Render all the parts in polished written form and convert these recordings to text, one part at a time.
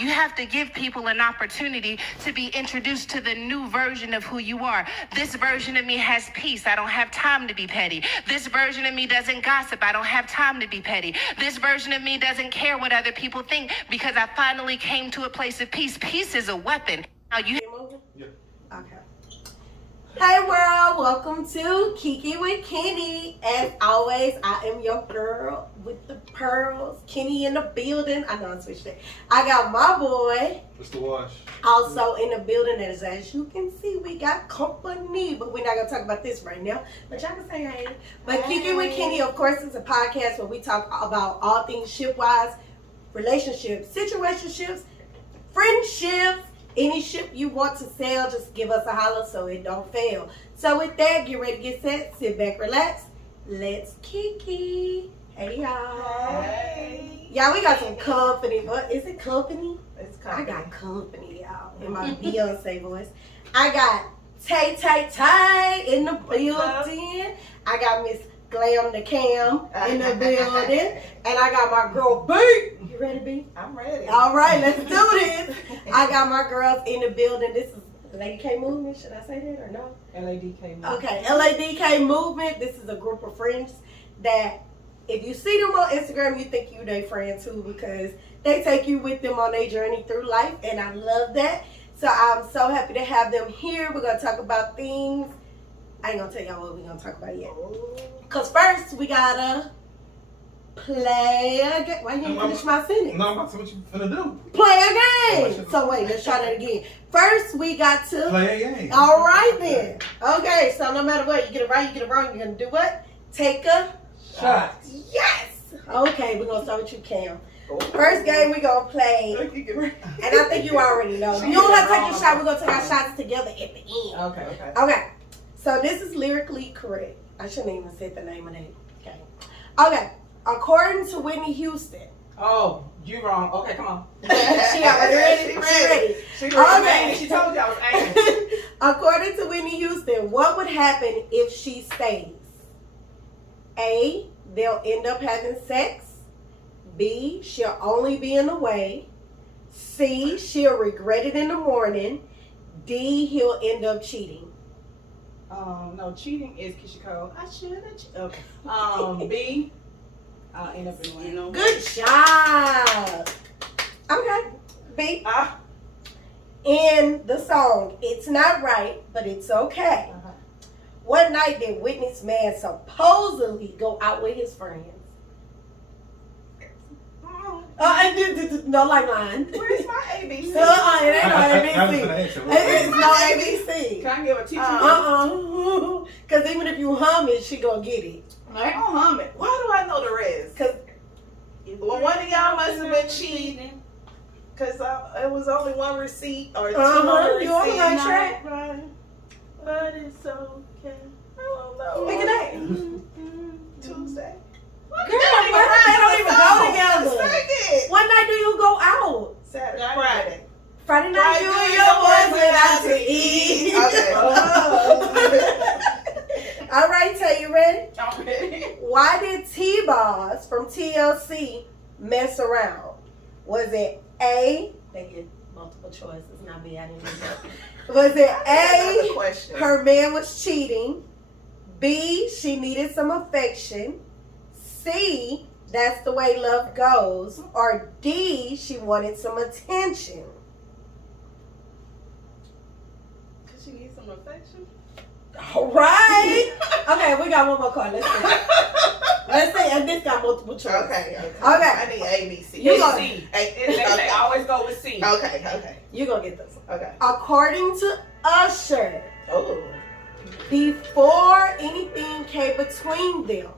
you have to give people an opportunity to be introduced to the new version of who you are. This version of me has peace. I don't have time to be petty. This version of me doesn't gossip. I don't have time to be petty. This version of me doesn't care what other people think because I finally came to a place of peace. Peace is a weapon. Now you. Yeah. Okay. Hey world, welcome to Kiki with Kenny. As always, I am your girl with the pearls. Kenny in the building. I know I switched it. I got my boy Mr. Wash. also in the building. As you can see, we got company, but we're not gonna talk about this right now. But y'all can say hey. But Kiki with Kenny, of course, is a podcast where we talk about all things ship-wise, relationships, situationships, friendships. Any ship you want to sell, just give us a holler so it don't fail. So with that, get ready, get set, sit back, relax. Let's Kiki. Hey y'all. Hey. Y'all, we got some company. What is it, company? It's company. I got company, y'all, in my Beyonce voice. I got Tay in the building. I got Miss Glam the Cam in the building. And I got my girl B. You ready, B? I'm ready. All right, let's do this. I got my girls in the building. This is Lady K Movement. Should I say that or no? LADK. Okay, LADK Movement. This is a group of friends that if you see them on Instagram, you think you their friend too because they take you with them on their journey through life, and I love that. So I'm so happy to have them here. We're going to talk about things. I ain't going to tell y'all what we're going to talk about yet. Because first, we got to play a game. Why you didn't finish my sentence? No, I'm about to what you finna do. Play a game. So wait, let's try that again. First, we got to Play a game. All right then. Okay, so no matter what, you get it right, you get it wrong, you're gonna do what? Take a Shot. yes. Okay, we're gonna start with you, Cam. First game we gonna play, and I think you already know. You don't have to take your shot. We're gonna take our shots together at the end. Okay. Okay. So this is lyrically correct. I shouldn't even said the name of that game. Okay. According to Whitney Houston. Oh, you wrong. Okay, come on. She already ready? She ready. Okay. She told you I was angry. According to Whitney Houston, what would happen if she stays? A, they'll end up having sex. B, she'll only be in the way. C, she'll regret it in the morning. D, he'll end up cheating. No, cheating is Keisha Cole. I should have cheated. Okay. B, I'll end up in the way. Good job. Okay. B. Ah. In the song, It's Not Right, But It's Okay. What night did Whitney's man supposedly go out with his friends? No lifeline. Where's my ABC? It ain't no ABC. It's no ABC. Can I give a teacher? Because even if you hum it, she gonna get it. I don't hum it. Why do I know the rest? Because well, one of y'all must have been cheating. Because it was only one receipt or two you on the right receipts. track. But it's okay. I don't know. Pick a day. Tuesday. Girl, they don't even go together. Sing it. What night do you go out? Saturday. Friday. Friday night, you and your boys went out to eat. Okay. All right, Tay, you ready? I'm ready. Why did T-Boss from TLC mess around? Was it A, they get multiple choices, not me, I didn't do that. Was it A, question. her man was cheating? B, she needed some affection? C, that's the way love goes? Or D, she wanted some attention? Because she needs some affection? All right. Okay, we got one more card. Let's see. And this got multiple choices. Okay. Okay. I need A, B, C. You gonna- C. They always go with C. Okay. You're going to get this one. Okay. According to Usher, Oh. before anything came between them,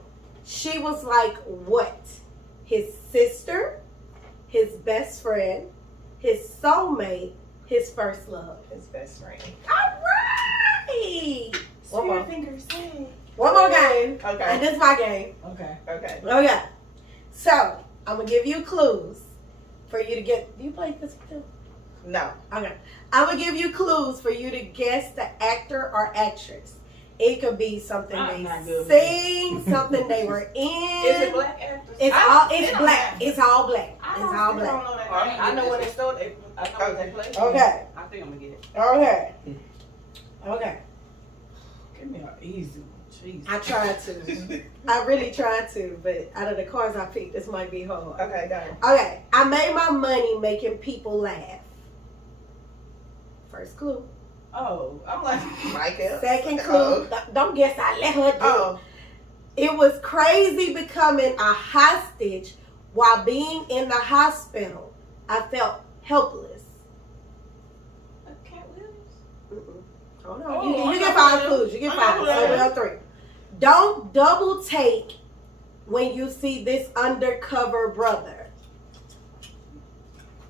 she was like what? His sister, his best friend, his soulmate, his first love. His best friend. All right. One more. Fingers. One more game. Okay. And this is my game. Okay. Okay. So, I'm going to give you clues for you to get. Do you play this too? No. Okay. I'm going to give you clues for you to guess the actor or actress. It could be something they sing, something they were in. Is it black actors? It's black. It's all black. I It's all black. don't know that. I know when they stole it. I know what they played. Okay. I think I'm gonna get it. Okay. Okay. Give me an easy one. Jeez. I tried to. I really tried to, but out of the cards I picked, this might be hard. Okay, go. Okay. I made my money making people laugh. First clue. Oh, I'm like Michael. Second clue. Don't guess. I let her do. Oh. It was crazy becoming a hostage while being in the hospital. I felt helpless. Cat Williams. Hold on. Oh, you I get know 5 that. clues. You get I 5. know So that. we have 3. Don't double take when you see this undercover brother.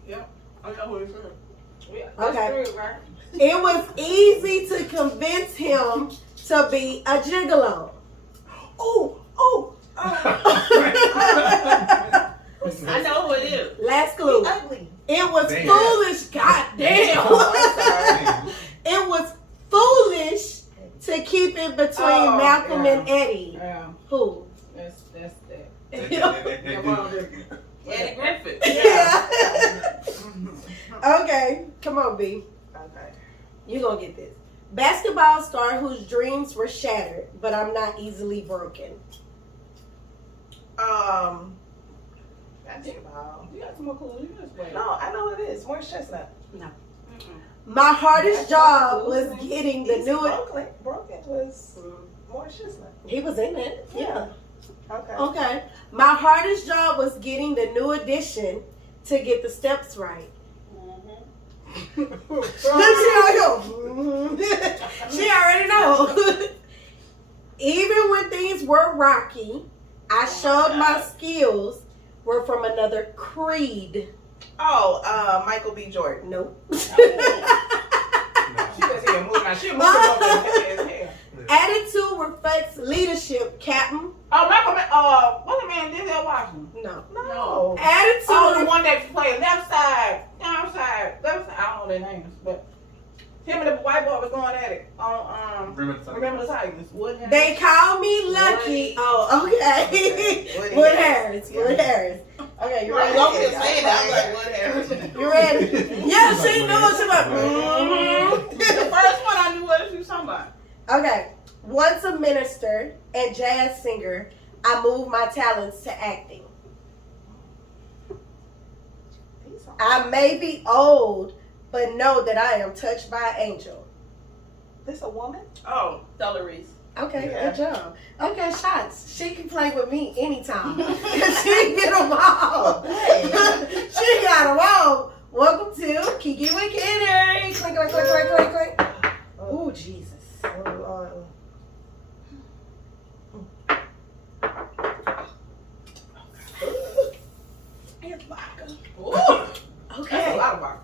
Yeah, I know who it is. Yeah, Okay. that's true, right? It was easy to convince him to be a gigolo. Oh. I know who it is. Last clue. Ugly. It was Damn. foolish. God damn. It was foolish to keep it between Oh, Malcolm yeah. and Eddie. Yeah, Who? that's that. That Eddie Griffith. Yeah. Okay, come on, B. Okay. You gonna get this. Basketball star whose dreams were shattered, but I'm not easily broken. Basketball. You got some more clues. You just wait. No, I know what it is. Orange chestnut. My hardest job was Basketball. getting the Easy new. Broken was orange chestnut. He was in it. Yeah. Okay. Okay. My hardest job was getting the new addition to get the steps right. She already know. She already know. Even when things were rocky, I showed my skills were from another creed. Oh, Michael B. Jordan. Nope. She just here moving. Now she moving over his hair. Attitude reflects leadership, Captain. Oh, Michael. What's the man? Denzel Washington. No. No. Attitude. Oh, the one that played left side, left side. I don't know their names, but him and the white boy was going at it on Remember the Titans. Wood They call me Lucky. Woody. Oh, okay. Woody Wood Harris. Harris. Wood Harris. Okay, you ready? Logan saying that. I'm like, whatever. You ready? Yeah, she knows. She's like, The first one I knew what she was talking about. Okay. Once a minister and jazz singer, I moved my talents to acting. I may be old, but know that I am touched by an angel. This a woman? Oh, Stella Reese. Okay, Yeah. good job. Okay, shots. She can play with me anytime. She get them all. She got them all. Welcome to Kiki with Kenny. Clink, clink, clink, clink, clink, clink. Oh, Jesus. Here's vodka. Ooh, that's a Okay. lot of vodka.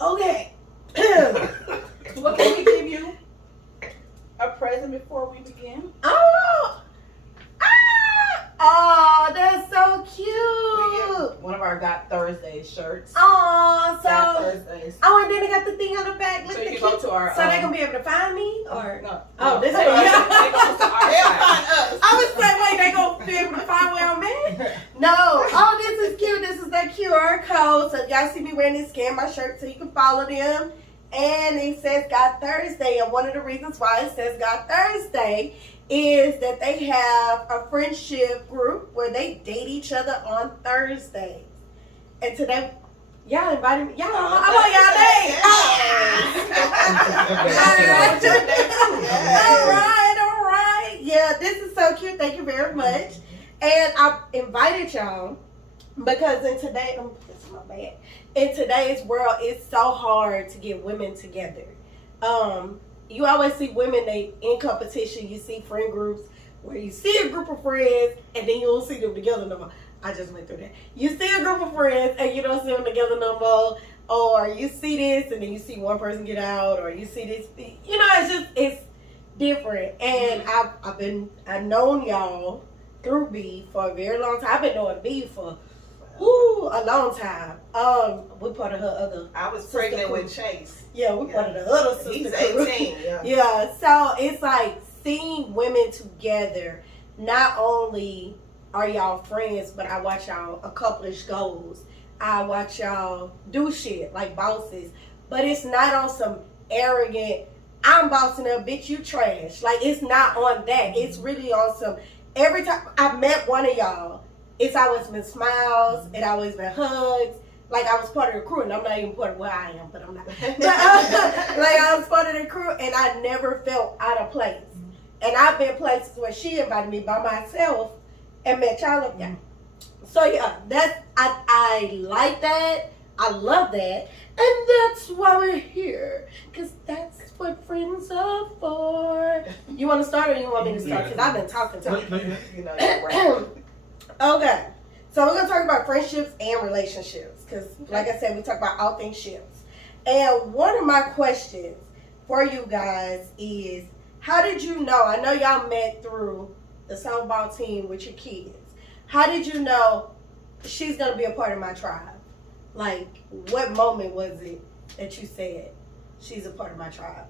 Okay. What can we give you? A present before we begin? Oh. Oh, that's so We cute. get one of our Got Thursdays shirts. Oh, Got so. Thursdays. Oh, and then they got the thing on the back. Look, So the you can go cute. to our. So they gonna be able to find me, or No. Oh, this they is- go to our They'll site. find us. I was like, wait, they gonna be able to find where I'm at? No. Oh, this is cute. This is the QR code. So if y'all see me wearing this, scan my shirt so you can follow them. And it says God Thursday. And one of the reasons why it says God Thursday is that they have a friendship group where they date each other on Thursdays. And today, y'all invited me. Y'all, I want y'all All right. Yeah, this is so cute. Thank you very much. And I invited y'all because in today's world, it's so hard to get women together. You always see women, they in competition. You see friend groups where you see a group of friends and then you don't see them together no more. I just went through that. You see a group of friends and you don't see them together no more. Or you see this and then you see one person get out, or you see this. You know, it's different. And I've known y'all through B for a very long time. I've been knowing B for a long time. We part of her other. I was sister pregnant crew. with Chase. Yeah, we part of the other sister He's crew. 18. Yeah. Yeah, so it's like seeing women together not only are y'all friends, but I watch y'all accomplish goals. I watch y'all do shit like bosses, but it's not on some arrogant, I'm bossing up, bitch, you trash. Like, it's not on that. It's really on some, every time I met one of y'all, it's always been smiles, it always been hugs. Like, I was part of the crew, and I'm not even part of where I am, but I'm not. Like, I was part of the crew, and I never felt out of place. And I've been places where she invited me by myself and met y'all of y'all. So, yeah, I like that. I love that. And that's why we're here. Because that's what friends are for. You want to start or you want me to start? Because I've been talking. You know, you're right. Okay. So we're going to talk about friendships and relationships. Because, like I said, we talk about all things ships. And one of my questions for you guys is, how did you know? I know y'all met through the softball team with your kids. How did you know she's going to be a part of my tribe? Like, what moment was it that you said she's a part of my tribe?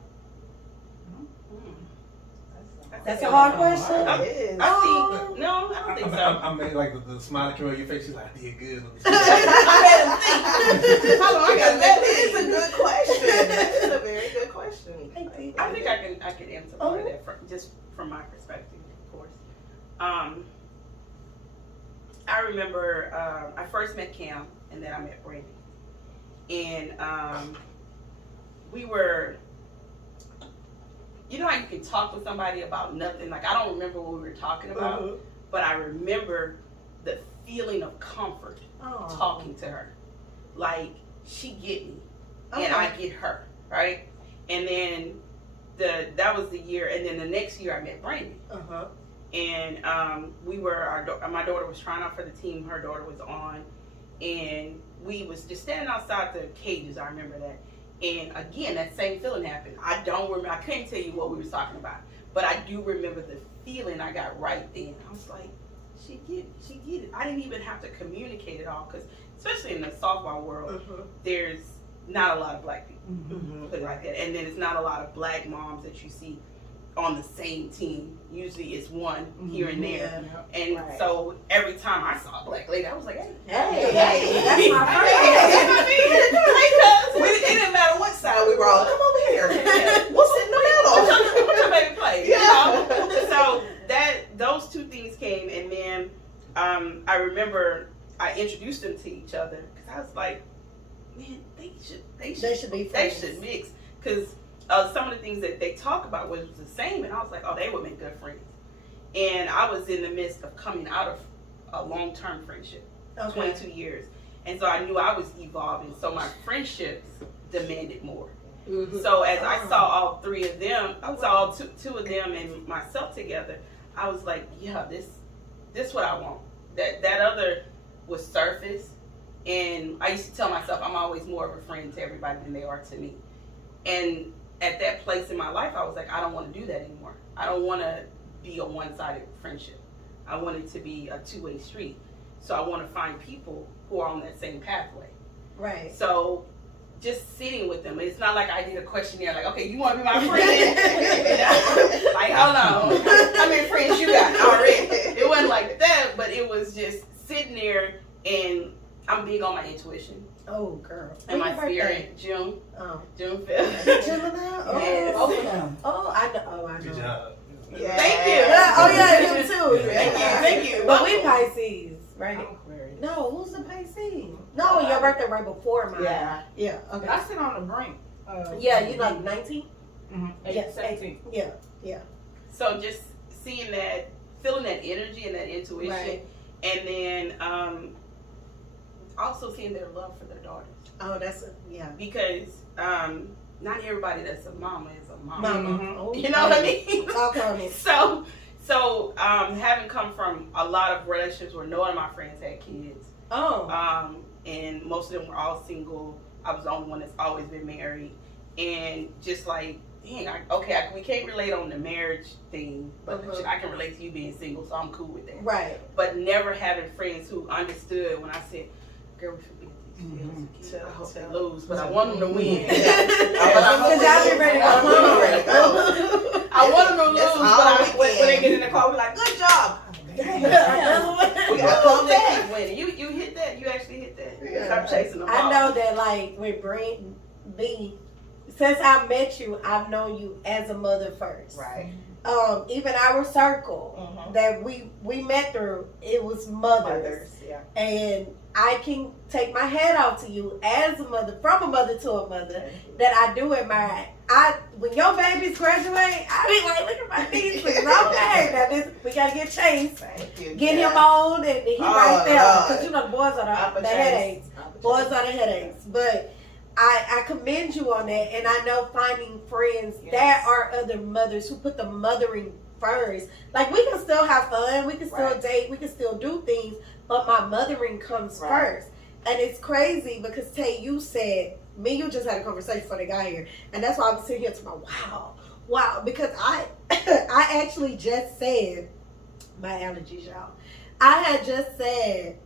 That's a hard question. It is. I think, no, I don't think so. I made like the smile that came on your face. She's like, I did good. That is a good question. That is a very good question. I think I can answer part of that just from my perspective, of course. I remember I first met Cam, and then I met Brandy, and we were. You know how you can talk with somebody about nothing? Like, I don't remember what we were talking about, but I remember the feeling of comfort talking to her. Like, she get me, and I get her, right? And then that was the year, and then the next year I met Brandy. And my daughter was trying out for the team, her daughter was on, and we was just standing outside the cages, I remember that. And again, that same feeling happened. I don't remember, I couldn't tell you what we were talking about, but I do remember the feeling I got right then. I was like, she get it. I didn't even have to communicate it all, because especially in the softball world, there's not a lot of black people, put it like that. And then it's not a lot of black moms that you see on the same team. Usually it's one here and there. And so every time I saw a black lady, I was like, hey, that's my friend. It didn't matter what side we were on. Come over here. What's in the middle? What's your baby play? You know? So those two things came, and then I remember I introduced them to each other, because I was like, man, they should be friends. They should mix, because some of the things that they talk about was the same, and I was like, oh, they would make good friends. And I was in the midst of coming out of a long-term friendship, 22 years. And so I knew I was evolving, so my friendships demanded more. So as I saw all three of them, I saw two of them and myself together, I was like, yeah, this what I want. That other was surface, and I used to tell myself I'm always more of a friend to everybody than they are to me. And at that place in my life, I was like, I don't want to do that anymore. I don't want to be a one-sided friendship. I want it to be a two-way street. So I want to find people who are on that same pathway. Right. So just sitting with them. It's not like I did a questionnaire like, okay, you want to be my friend? Like, hold on. How many friends you got already? It wasn't like that, but it was just sitting there, and I'm big on my intuition. Oh, girl. And my spirit, June 5th. Gemini? Oh, Yes. I know. Good job. Yeah. Thank you. Oh, yeah, him too. Thank you. But we Pisces, right? Aquarius. No, who's the Pisces? No, your birthday right before mine. Yeah, okay. I sit on the brink. Yeah, you like 19? Yes, 17. Yeah. So just seeing that, feeling that energy and that intuition, Right. and then also seeing their love for their daughters. Oh, Because not everybody that's a mama is a mama. Mama. Oh, You know what I mean? Talk on it. So having come from a lot of relationships where none of my friends had kids, and most of them were all single. I was the only one that's always been married, and just like, dang, we can't relate on the marriage thing, but I can relate to you being single, so I'm cool with that. Right. But never having friends who understood when I said, girl, we should be these fields. I hope they lose, but I want them to win. Because y'all be ready to go. I want them to lose, but when they get in the car, we're like, good job. We got some that Keep winning. You hit that. You actually hit that. Yeah. Stop chasing the ball. I know that, like, with B, since I met you, I've known you as a mother first. Right. Even our circle that we met through, it was mothers. Yeah. And I can take my hat off to you as a mother, from a mother to a mother, that I do admire. When your babies graduate, I be like, look at my nieces. Okay, now we gotta get Chase. Thank you. Get him on, and he right there. Lord. Because you know the boys are the headaches. Boys are the headaches. But I commend you on that, and I know finding friends that are other mothers who put the mothering first. Like, we can still have fun, we can still date, we can still do things, but my mothering comes first. And it's crazy because Tay, you said, me and you just had a conversation before they got here, and that's why I was sitting here to my wow, because I actually just said, my allergies, y'all. I had just said,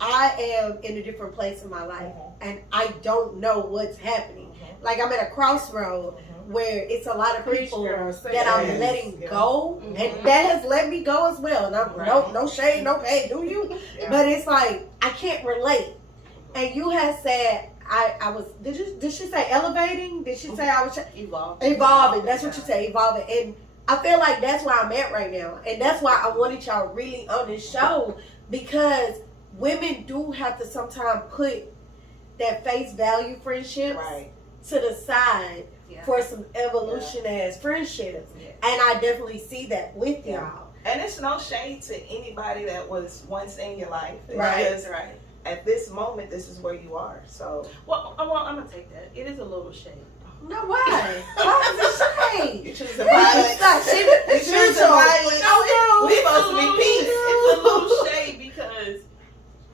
I am in a different place in my life, and I don't know what's happening. Like, I'm at a crossroad where it's a lot of people that I'm letting go, and that has let me go as well. And I'm no shade, no pay, do you? But it's like, I can't relate. And you had said, I was, did she say elevating? Did she say I was evolving? That's what you say, evolving. And I feel like that's where I'm at right now. And that's why I wanted y'all really on this show, because women do have to sometimes put that face value friendships to the side for some evolution as friendships. And I definitely see that with y'all. And it's no shade to anybody that was once in your life. Right. At this moment, this is where you are. So, well, I'm gonna take that. It is a little shade. No, why? Why is it shade? you choose the violence. You choose the violence. We're supposed to be peace. It's a little shade because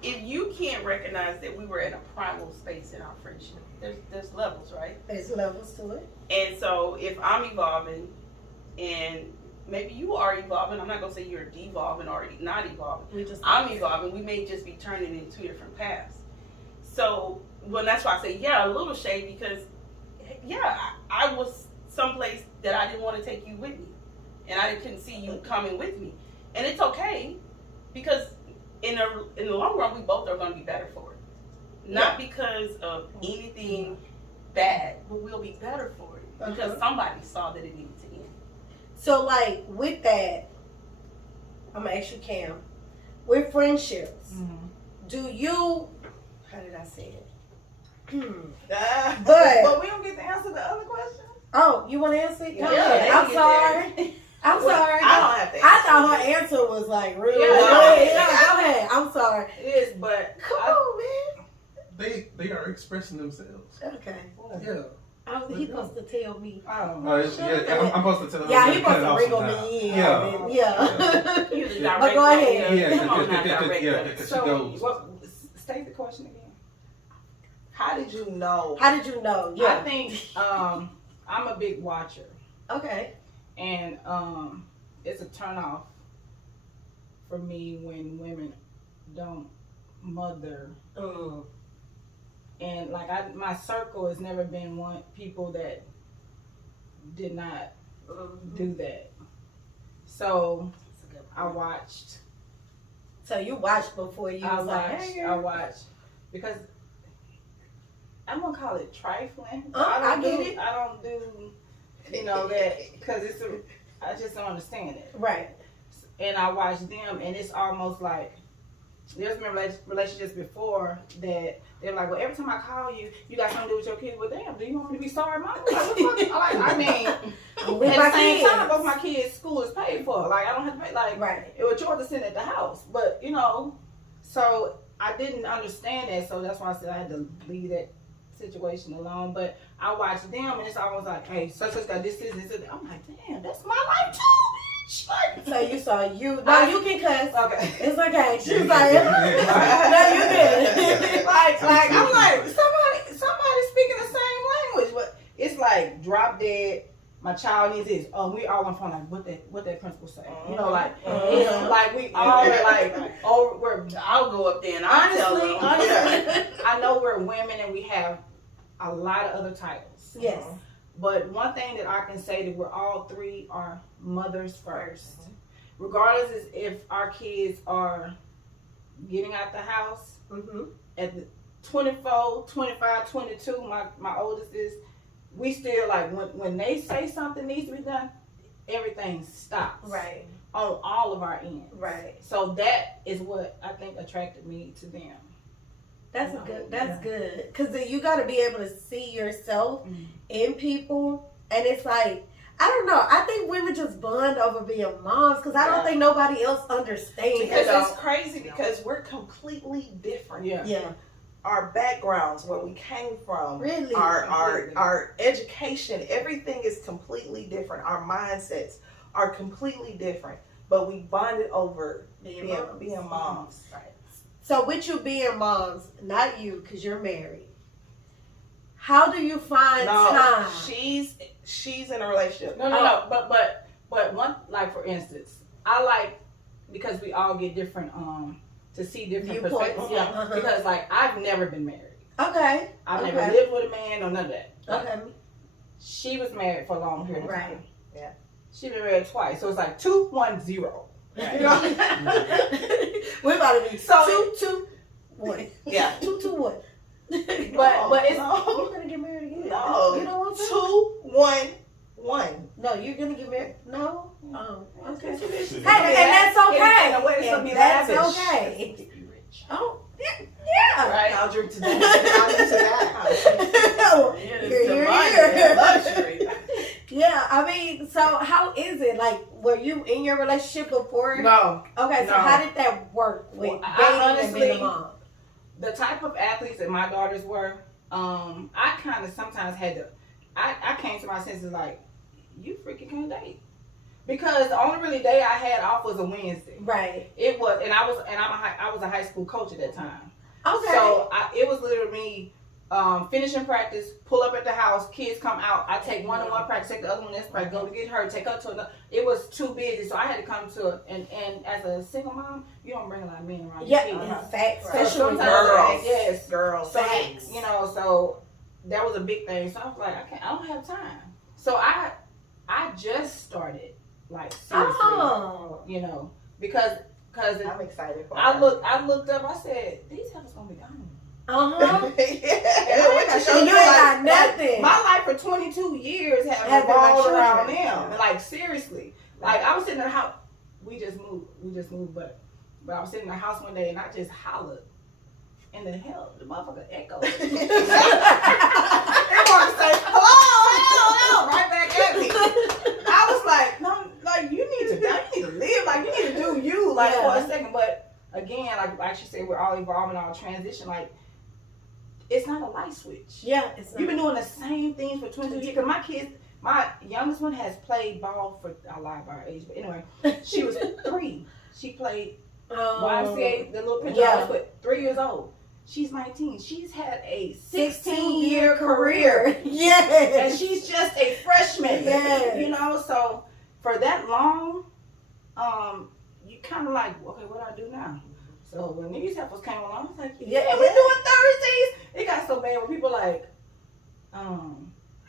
if you can't recognize that we were in a primal space in our friendship, there's levels, right? There's levels to it. And so if I'm evolving and maybe you are evolving, I'm not going to say you're devolving or not evolving. I'm evolving. We may just be turning in two different paths. So, well, that's why I say, a little shade because, I was someplace that I didn't want to take you with me. And I couldn't see you coming with me. And it's okay because in the long run, we both are going to be better for it. Not because of anything bad, but we'll be better for it because somebody saw that it needed to end. So, like, with that, I'm going to ask you, Cam, with friendships, do you, how did I say it? But we don't get to answer the other question. Oh, you want to answer it? Go Yeah, ahead. I'm get sorry. I'm sorry. I don't have to. I thought her answer was like really. Yeah, Go ahead. I'm sorry. It is, but Come on, man. They are expressing themselves. Okay. Yeah. He supposed to tell me. I don't know. I'm supposed to tell her. Yeah, he supposed to wriggle me in. Yeah. But go ahead. Yeah, because she goes. State the question again. How did you know? How did you know? Yeah. I think I'm a big watcher. Okay. And it's a turnoff for me when women don't mother. And like my circle has never been people that did not do that. So I watched. So you watched before you was like, hey, I watched because I'm gonna call it trifling. I get it. I don't do, that because I just don't understand it. Right. And I watch them, and it's almost like there's been relationships before that they're like, well, every time I call you, you got something to do with your kids. Well, damn, do you want me to be sorry, mom? Like, what the fuck? I mean, with at my the same kids. time, both my kids' school is paid for. Like, I don't have to pay. Like, Right. it was yours to sit at the house, but so I didn't understand that. So that's why I said I had to leave that situation alone. But I watch them, and it's almost like, hey, such got this. I'm like, damn, that's my life too. Like, So you saw you. No, you can cuss. okay. It's okay. She's like, no, you did. like I'm like somebody speaking the same language, but it's like drop dead. My child needs this. We all on the phone like what that principal say. Like we all we're. I'll go up there and I'll tell them. Honestly, I know we're women and we have a lot of other titles. Yes. But one thing that I can say that we're all three are mothers first. regardless if our kids are getting out the house at the 24, 25, 22, my oldest is, we still like when they say something needs to be done, everything stops. Right. On all of our ends. Right. So that is what I think attracted me to them. That's good. Because you got to be able to see yourself in people. And it's like, I don't know. I think women just bond over being moms because I don't think nobody else understands. Because it's crazy because we're completely different. Yeah. Our backgrounds, where we came from, Really? our education, everything is completely different. Our mindsets are completely different, but we bonded over being moms. Right. So with you being moms, not you, because you're married. How do you find time? She's in a relationship. No. But one, like for instance, I like, because we all get different to see different perspectives. Yeah. Because like I've never been married. Okay. I've never lived with a man or none of that. Okay. She was married for a long period of time. Right. Yeah. She been married twice, so it's like 2, 1, 0. Right. You know? We're about to be So 2, 2, 1. Yeah. 2, 2, 1. But it's You're gonna get married again. No. You don't want to? 2, 1, 1. No, you're gonna get married. No. Oh, okay. Hey, And that's okay. In a way, it's gonna be That's lavish. okay. Oh, yeah. Right? I'll drink to that. Luxury. Yeah, I mean, so how is it? Like, were you in your relationship before? No. Okay, so how did that work with dating and being a mom? The type of athletes that my daughters were, I kind of sometimes had to, I came to my senses like, you freaking can't date. Because the only really day I had off was a Wednesday. Right. It was, and I was a high school coach at that time. Okay. So it was literally me finishing practice, pull up at the house, kids come out, I take one to one practice, take the other one this practice, go to get her, take her to another. It was too busy, so I had to come to and as a single mom, you don't bring a lot of men around. Yeah, facts. Especially girls. Yes, Girls. Facts. You know, so that was a big thing. So I was like, I don't have time. So I just started like seriously, you know, because I'm excited for I looked up, I said, these heifers gonna be gone. So you ain't got nothing. My life for 22 years has revolved around them. Like seriously, like I was sitting in the house. We just moved, but I was sitting in the house one day and I just hollered. And the hell, the motherfucker echoed. They want to say hello, right back at me. I was like, no, like you need to live, like you need to do you, like for a second. But again, like she said, we're all evolving, all transition. Like it's not a light switch. Yeah, it's not. You've been doing the same things for 22 years. Cause my kids, my youngest one has played ball for, I lied about her age, but anyway, she was 3. She played YMCA, the little picture I was with, 3 years old. She's 19. She's had a 16-year career. Yeah. And she's just a freshman. Yeah. You know, so for that long, you kind of like, okay, what do I do now? So when these heifers came along, I was like, yeah, we're doing Thursdays. It got so bad when people like, I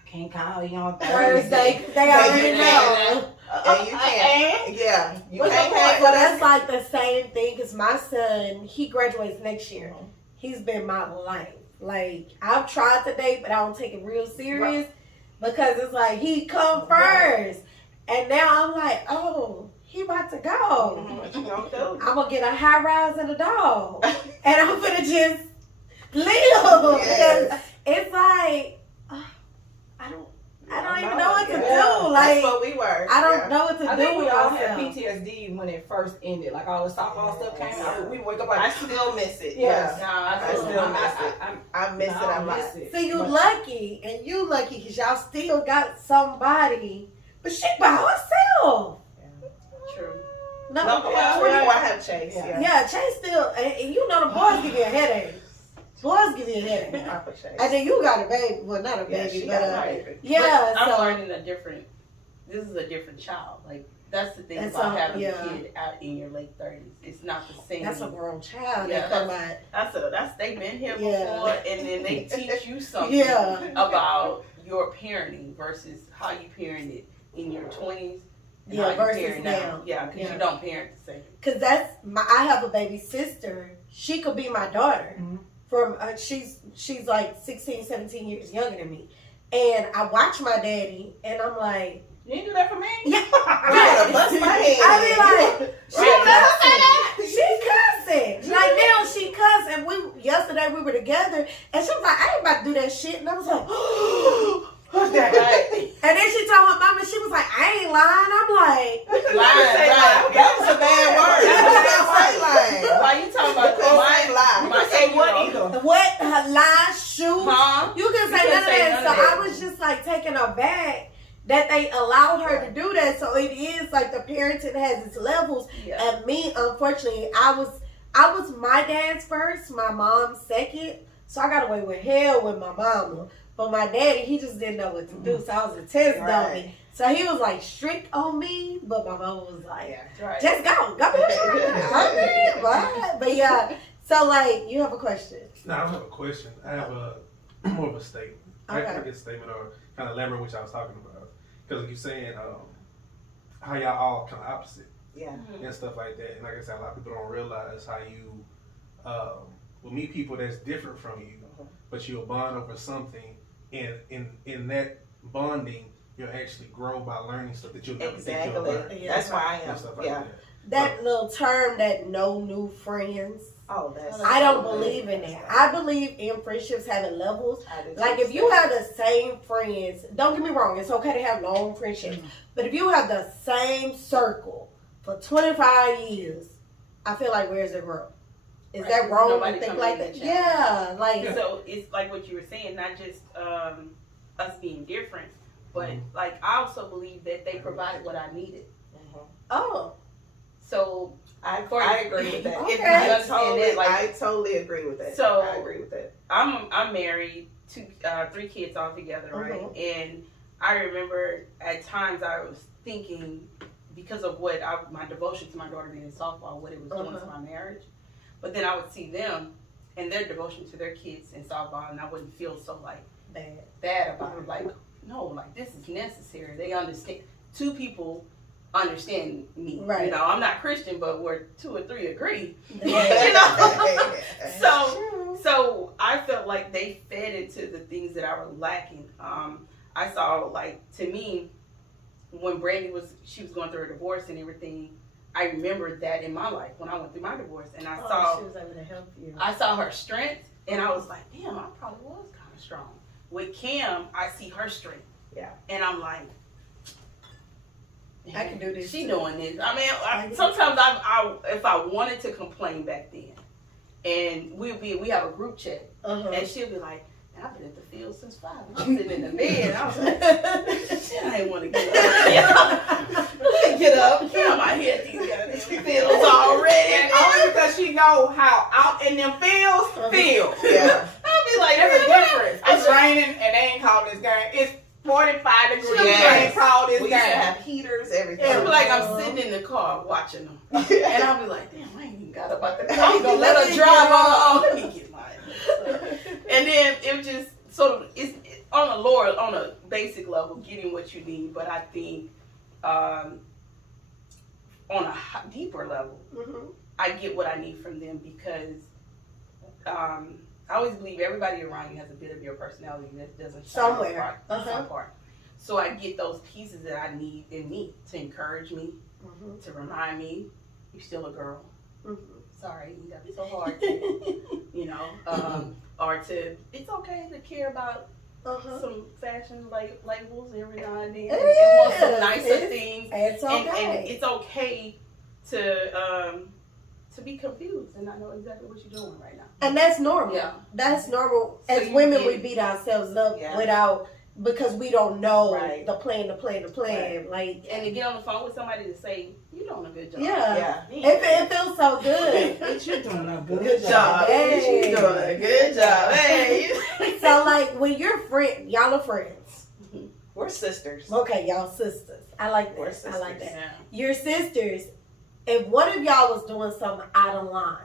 can't call you on Thursday. They already know. And you can't. Yeah. You can't have Well, that's like the same thing because my son, he graduates next year. He's been my life. Like, I've tried to date, but I don't take it real serious because it's like he come first. And now I'm like, oh, he about to go. What you gonna do? I'm going to get a high rise and a dog. And I'm going to just live. Because it's like, I don't even know what to do. Like, that's what we were. I don't know what to do. I think we all had myself. PTSD when it first ended. Like all the softball stuff came out. We wake up like, I still miss it. yes. I still miss it. I miss it a lot. See, you lucky, and you lucky because y'all still got somebody, but she by herself. True. No, I have Chase. Yeah, Chase still, and you know the boys give you a headache. Boys give you a headache. And then you got a baby. Well, not a baby, but But I'm learning this is a different child. Like, that's the thing about having a kid out in your late 30s. It's not the same. That's a grown child. Yeah, that's they've been here before, and then they teach you something about your parenting versus how you parented in your 20s and how you versus parent now. Yeah, because you don't parent the same. Because I have a baby sister. She could be my daughter. From she's like 16, 17 years younger than me. And I watch my daddy, and I'm like, you didn't do that for me? yeah. Right. Bust my head. I be like, Right. she cussing. Like now she cussing. Yesterday we were together, and she was like, I ain't about to do that shit. And I was like, What's that? Right. and then she told her mama, she was like, I ain't lying. I'm like, Lying, right. That was a bad word. Why you talking about lie. my Say what 8-year-old? either? what? Her lies, shoes. Huh? You can say couldn't none of say that. none So of that. I was just like taken aback that they allowed her to do that. So it is like the parenting has its levels. Yeah. And me, unfortunately, I was my dad's first, my mom's second. So I got away with hell with my mama. But my daddy, he just didn't know what to do. So I was a test dummy. So he was like strict on me, but my mama was like, Right. just go. Okay, bye. But yeah, so like, you have a question? No, I don't have a question. I have a more of a statement. Okay. I guess statement or kind of elaborate what y'all was talking about. Because you're saying how y'all all kind of opposite Yeah. and stuff like that. And like I said, a lot of people don't realize how you will meet people that's different from you, but you'll bond over something. And in that bonding, you'll actually grow by learning stuff that you'll never think you'll learn. Exactly. That's why I am. And stuff like Yeah. That little term, that no new friends. Oh, that's. I don't believe in that. I believe in friendships having levels. Like if you have the same friends, don't get me wrong, it's okay to have long friendships. But if you have the same circle for 25 years, I feel like where's the growth? Is Right, that wrong nobody to think coming like in that? and challenge. Yeah, like So it's like what you were saying, not just us being different, but like I also believe that they provided what I needed. oh, So I agree with that. Okay. If you understand that, like I totally agree with that. So- I agree with that. I'm married, 3 kids all together, right? And I remember at times I was thinking because of what my devotion to my daughter being in softball, what it was doing to my marriage. But then I would see them and their devotion to their kids in softball, and I wouldn't feel so like bad about it. Like, no, like this is necessary. They understand. 2 people understand me. Right. You know, I'm not Christian, but where 2 or 3 agree. yeah. You know? So I felt like they fed into the things that I was lacking. I saw, like, to me, when Brandy she was going through her divorce and everything, I remembered that in my life when I went through my divorce, and I saw she was able to help you. I saw her strength, and I was like, damn, I probably was kind of strong. With Kim, I see her strength. Yeah. And I'm like, I can do this She too. doing this. I mean, sometimes I if I wanted to complain back then, and we have a group chat, and she'll be like, I've been at the field since 5. And I'm sitting in the bed. And I was like, I ain't want to get up. Get up. Kim, I hit these guys in the fields already. And only because she know how out in them fields feel. Yeah. I'll be like, There's a man, difference. It's raining and they ain't called this game. It's 45 degrees. Yes. They ain't called this We used to game. have heaters, everything. It'll be like I'm sitting in the car watching them. And I'll be like, damn, I ain't even got up out the car. I'm going to let her drive on. Let me get mine. And then it was just sort of, it's on a basic level, getting what you need. But I think on a deeper level, I get what I need from them because I always believe everybody around you has a bit of your personality that doesn't shine Somewhere. some part. So I get those pieces that I need in me to encourage me, to remind me, you're still a girl. Sorry, you got me so hard. You know, or it's okay to care about some fashion labels every now and then. It wants some nicer things. It's okay. And it's okay to be confused and not know exactly what you're doing right now. And that's normal. Yeah. That's normal. So As you women, get- we beat ourselves up Yeah. because we don't know Right. the plan. Right. Like, And to get on the phone with somebody to say, you're doing a good job. yeah. Yeah. It feels so good. Bitch, you're doing a good Good job. Hey. You're doing a good job. Hey. So, like, when you're y'all are friends. We're sisters. Okay, y'all sisters. I like We're that. I like that. Yeah. Your sisters, if one of y'all was doing something out of line,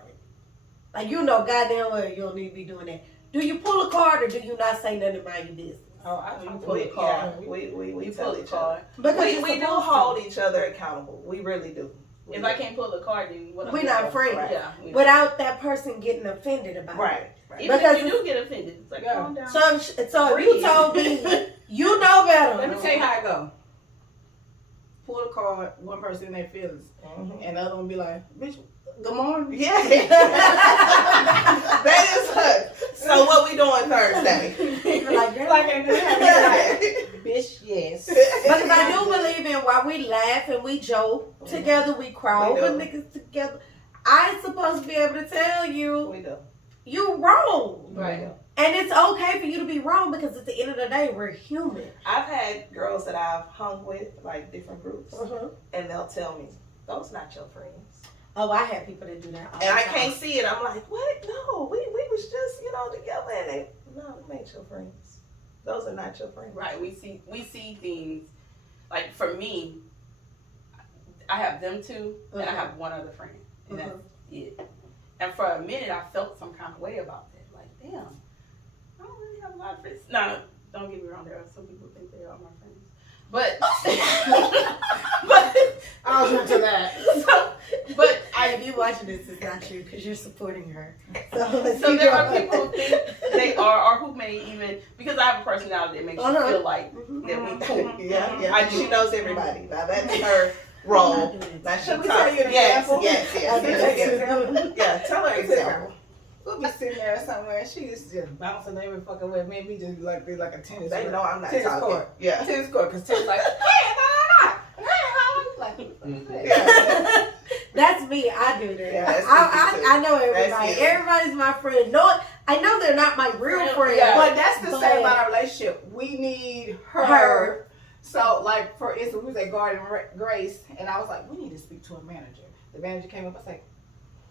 like, you know goddamn well you don't need to be doing that, do you pull a card or do you not say nothing about your business? Oh, I pull the card. We pull tell the each card. other. Because We do hold each other accountable. We really do. If I can't pull the card, then what? We're not afraid. Right. Yeah. Without that person getting offended about it. Right. Even Because if you do get offended, it's like calm down. So if you told me, you know better. Let me tell you how it go. Pull the card, one person in their feelings, and the other one be like, bitch, good morning. Yeah. That is her. So what we doing Thursday? Bitch, yes. Because I do believe in while we laugh and we joke together, we cry We over do. niggas together. I'm supposed to be able to tell you We do. you wrong. Right. And it's okay for you to be wrong because at the end of the day, we're human. I've had girls that I've hung with, like different groups, and they'll tell me, those not your friends. Oh, I had people that do that all And the I time. can't see it. I'm like, what? No, we was just, together. And they, no, them ain't your friends. Those are not your friends. Right. We see things. Like for me, I have them two, and I have one other friend, and that's it. And for a minute, I felt some kind of way about that. Like, damn, I don't really have a lot of friends. No, don't get me wrong. There are some people who think they are my friends, but I'll jump to that. But If you watching this, it's not true because you're supporting her. So there are people who think they are, or who may even, because I have a personality that makes you feel like that we cool. Yeah. She knows everybody. Now that's her role. Now she Should we tell you an example? Yes. Yeah, tell her example. We'll be sitting there somewhere, and she is just bouncing every fucking way. Me and me just like a tennis. They know I'm not tennis talking. court. Yeah. Tennis court, because Tim's like, hey, like, Yeah. That's me. I do that. Yeah, that's I know everybody. That's you. Everybody's my friend. No, I know they're not my real friend. Yeah, but that's the but same about our relationship. We need her. So, like, for instance, we was at Garden Grace, and I was like, we need to speak to a manager. The manager came up, I was like,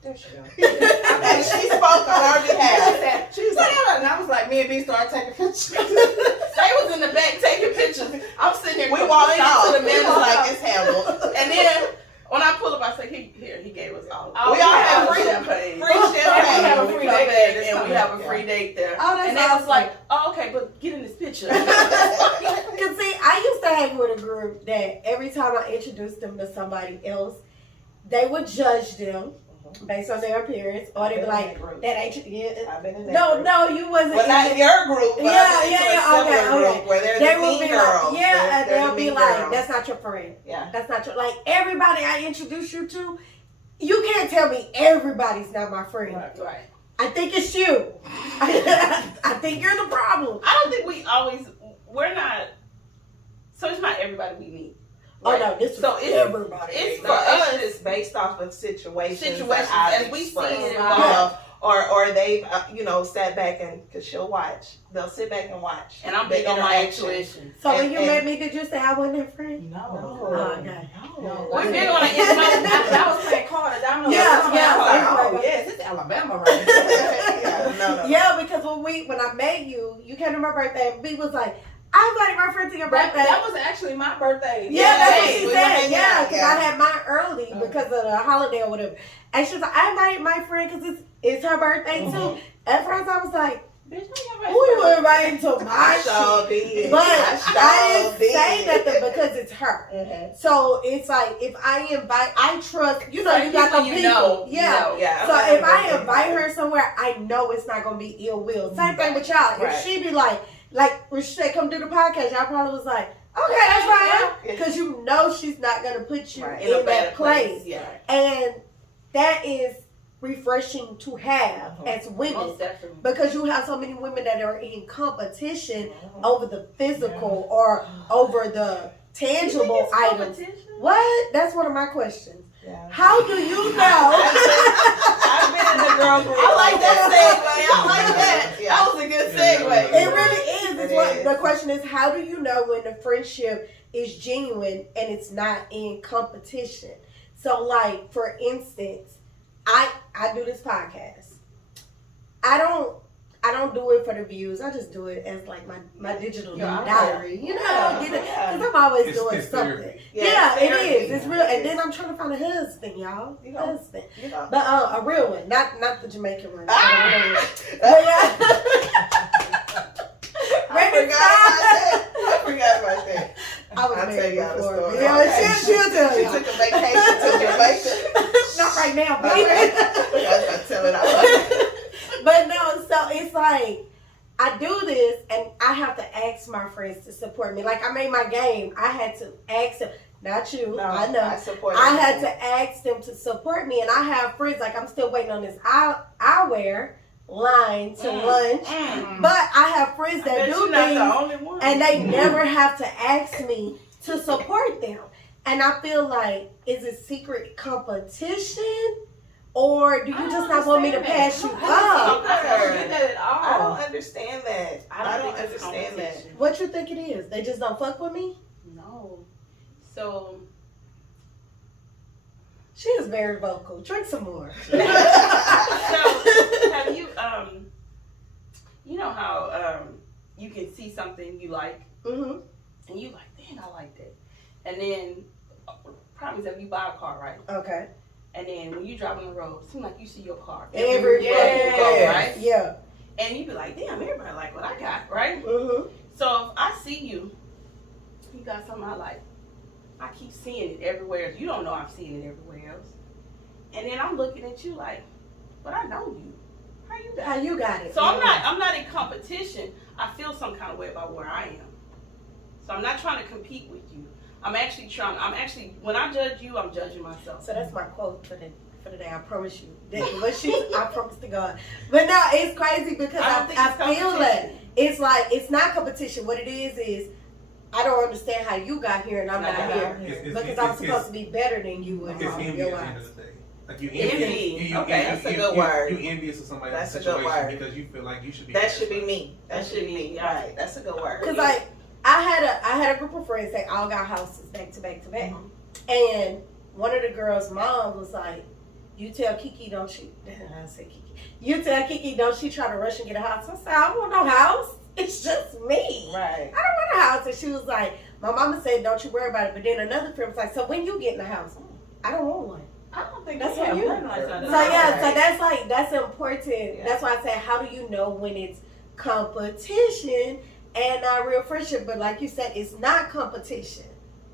there she goes. And she spoke on our behalf. She was like, and I was like, me and B started taking pictures. They was in the back taking pictures. I'm sitting here We walked complaining out. to the man was like, like, it's handled. and then when I pull up, I say, he gave us all. We all have free champagne. Free champagne. have a We free come date back there. and we have a free date there. Oh, that's and they was awesome. like, oh, okay, but get in this picture. Because see, I used to hang with a group that every time I introduced them to somebody else, they would judge them based on their appearance, or they'd be like, "That ain't I've been in that no, group. no, you wasn't." Well, in not it. your group, but I've been to a similar group where they're They the will mean be girls. like, yeah, and They're they'll the be mean like, girls. "That's not your friend. Yeah. That's not your like." Everybody I introduce you to, you can't tell me everybody's not my friend. Right. I think it's you. I think you're the problem. I don't think we're not, so it's not everybody we meet. Oh Right. no, this is So it's everybody. it's No, for us. it's just based off of situations Situations that I've as we see expressed, it you involved. know, or they've sat back and because she'll watch, they'll sit back and watch, And I'm the big on my interaction. intuition. So when and- you met me, did you say I wasn't her friend? No. Oh, okay. No. We're big on it. I was playing cards. I know. Yeah, I was yeah. like, oh, yes, it's Alabama right here. Yeah, no. Yeah, because when I met you, you came to my birthday, and B was like, I invited my friend to your birthday. That was actually my birthday. Yeah, that's what she we were said. hanging Yeah, out, because I had mine early because of the holiday or whatever. And she was like, I invited my friend because it's her birthday too. At first, I was like, Bitch, who you inviting to my sure shit? did. But I I didn't say nothing because it's her. Mhm. So it's like if I invite, I trust. You know, you got People the you people. know, Yeah. Yeah. So if I invite her somewhere, I know it's not gonna be ill will. Same thing with y'all. Right. If she be like when she said come do the podcast, y'all probably was like, okay, that's fine, because you know she's not gonna put you Right. in a that bad place. Yeah. And that is refreshing to have as women, Most definitely. because you have so many women that are in competition over the physical or over the tangible items. What? That's one of my questions. Yeah. How do you know? I've been in the girl group. I like that segue. I like that. Yeah. That was a good segue. It really is. It It's is. the question is, how do you know when the friendship is genuine and it's not in competition? So, like, for instance, I do this podcast. I don't do it for the views. I just do it as like my digital diary. You know, because I'm always doing It's something. therapy. Yeah, it therapy. is. It's real. And then I'm trying to find a husband, y'all. You know. Husband. You know. But a real one, not the Jamaican one. Ah! But yeah. I Maybe forgot this, and I have to ask my friends to support me. Like I made my game, I had to ask them. Not you, No, I know. I support I had everything. to ask them to support me, and I have friends. Like I'm still waiting on this eyewear line to lunch, but I have friends that do You're not the things, only one. and they never have to ask me to support them. And I feel like, is it secret competition? Or do you just not want me to pass you up? I don't understand that. I don't think it's understand that. competition. What you think it is? They just don't fuck with me? No. So She is very vocal. Drink some more. So have you you know how you can see something you like Mm-hmm. and you like, dang, I like that. And then problem is if you buy a car, right? Okay. And then when you drive on the road, it seems like you see your car Everywhere you go, you right? Yeah. And you be like, damn, everybody like what I got, right? Mm-hmm. So if I see you, you got something I like, I keep seeing it everywhere. You don't know I'm seeing it everywhere else. And then I'm looking at you like, but I know you. How you got How it? you got it? So I'm not in competition. I feel some kind of way about where I am. So I'm not trying to compete with you. I'm actually when I judge you, I'm judging myself. So that's my quote for the day. I promise you. I promise to God. But no, it's crazy because I don't think I it's feel competition. that it's like it's not competition. What it is I don't understand how you got here and I'm not here because I'm supposed to be better than you. It's envy at the end of the day. Like you Envy. Okay, that's a good word. You envious of somebody else's That's a good situation word. because you feel like you should be. That should be me. That should be me. Yeah. Right. That's a good word. Because like I had a group of friends that all got houses back to back to back, and one of the girls' mom was like, "You tell Kiki, don't she?" I say Kiki. You tell Kiki, don't she try to rush and get a house? I said, I don't want no house. It's just me. Right. I don't want a house. And she was like, my mama said, don't you worry about it. But then another friend was like, so when you get in the house? I don't want one. I don't think That's we have on you. nothing like that. So yeah, so that's important. Yeah. That's why I said, how do you know when it's competition and not real friendship? But like you said, it's not competition.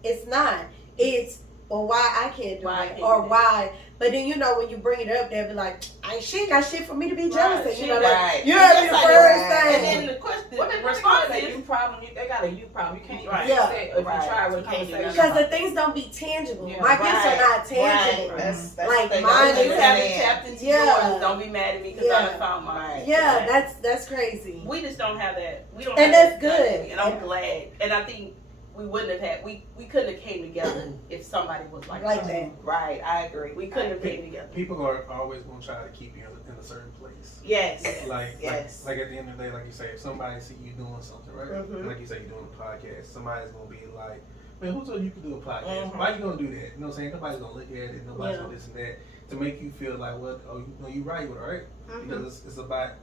It's not. It's well, why I can't do Why I it can't or do that. why. But then you know when you bring it up, they'll be like, she ain't got shit for me to be jealous of. She You know right. that you heard me the That's first like that. thing. And then the question, What they the response a is, you problem? They got a you problem. You can't Right. fix Yeah. it if you Right. try with a You can't do conversation. Because the things don't be tangible. Yeah. My gifts are not tangible. Right. That's Like, the thing. mine Don't you is- haven't understand. tapped into Yeah. yours. Don't be mad at me because I Yeah. done found mine. Right. Yeah, that's crazy. We just don't have that. We don't. And have that's that good. dynamic, and I'm Yeah. glad. And I think we wouldn't have had. We couldn't have came together if somebody was like Like us. that. Right. I agree. We couldn't have came together. People are always gonna try to keep you in a certain place. Yes. Like at the end of the day, like you say, if somebody see you doing something, right? Mhm. Like you say, you're doing a podcast, somebody's gonna be like, man, who told you could do a podcast? Mhm. Why you gonna do that? You know what I'm saying? Nobody's gonna look at it, nobody's Yeah. gonna this and that to make you feel like, well, oh, you know, you right with it, right? Mhm. Because it's about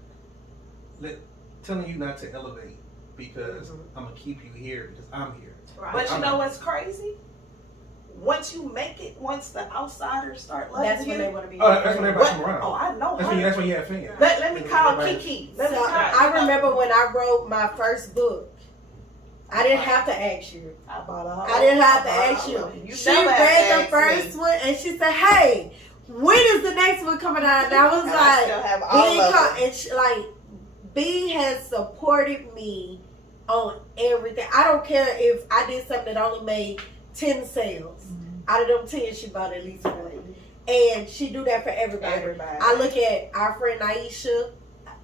telling you not to elevate because Mhm. I'm gonna keep you here because I'm here. Right. But you I'm know not- what's crazy? Once you make it, once the outsiders start loving That's you. when they want to be. Oh, that's when everybody What? come around. Oh, I know That's her. when you have fans. Let me call Everybody- Kiki. So Let me call. I remember when I wrote my first book. I didn't have to ask you. I bought all. I didn't have to I bought ask all you. of them. You She never have read to the ask first me. one and she said, "Hey, when is the next one coming out?" And I was And I still like, have all "B of them. and she, like B has supported me on everything. I don't care if I did something that only made 10 sales. Out of them 10, she bought at least one, and she do that for everybody. Everybody. I look at our friend Aisha,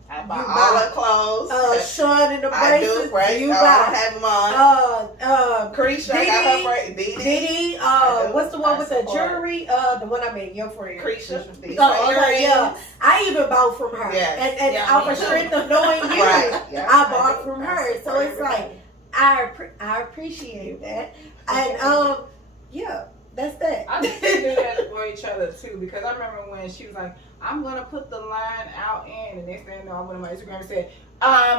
I buy you all buy, her clothes. Sean in the I braces. do, right? You I buy. have them on. Didi, Creesha, I got her braces. Didi. Didi, I do. what's the one I with the support. jewelry? The one I made, your friend. Creesha. These Oh, okay, earrings. yeah. I even bought from her. Yes. And Yeah, off me of too. strength of knowing you, Right. Yeah, I bought do. from I her. So support it's like, everybody. I appreciate that. And, yeah, that's that. I think we do that for each other too, because I remember when she was like, I'm gonna put the line out in, and next thing I know, I went on my Instagram and said,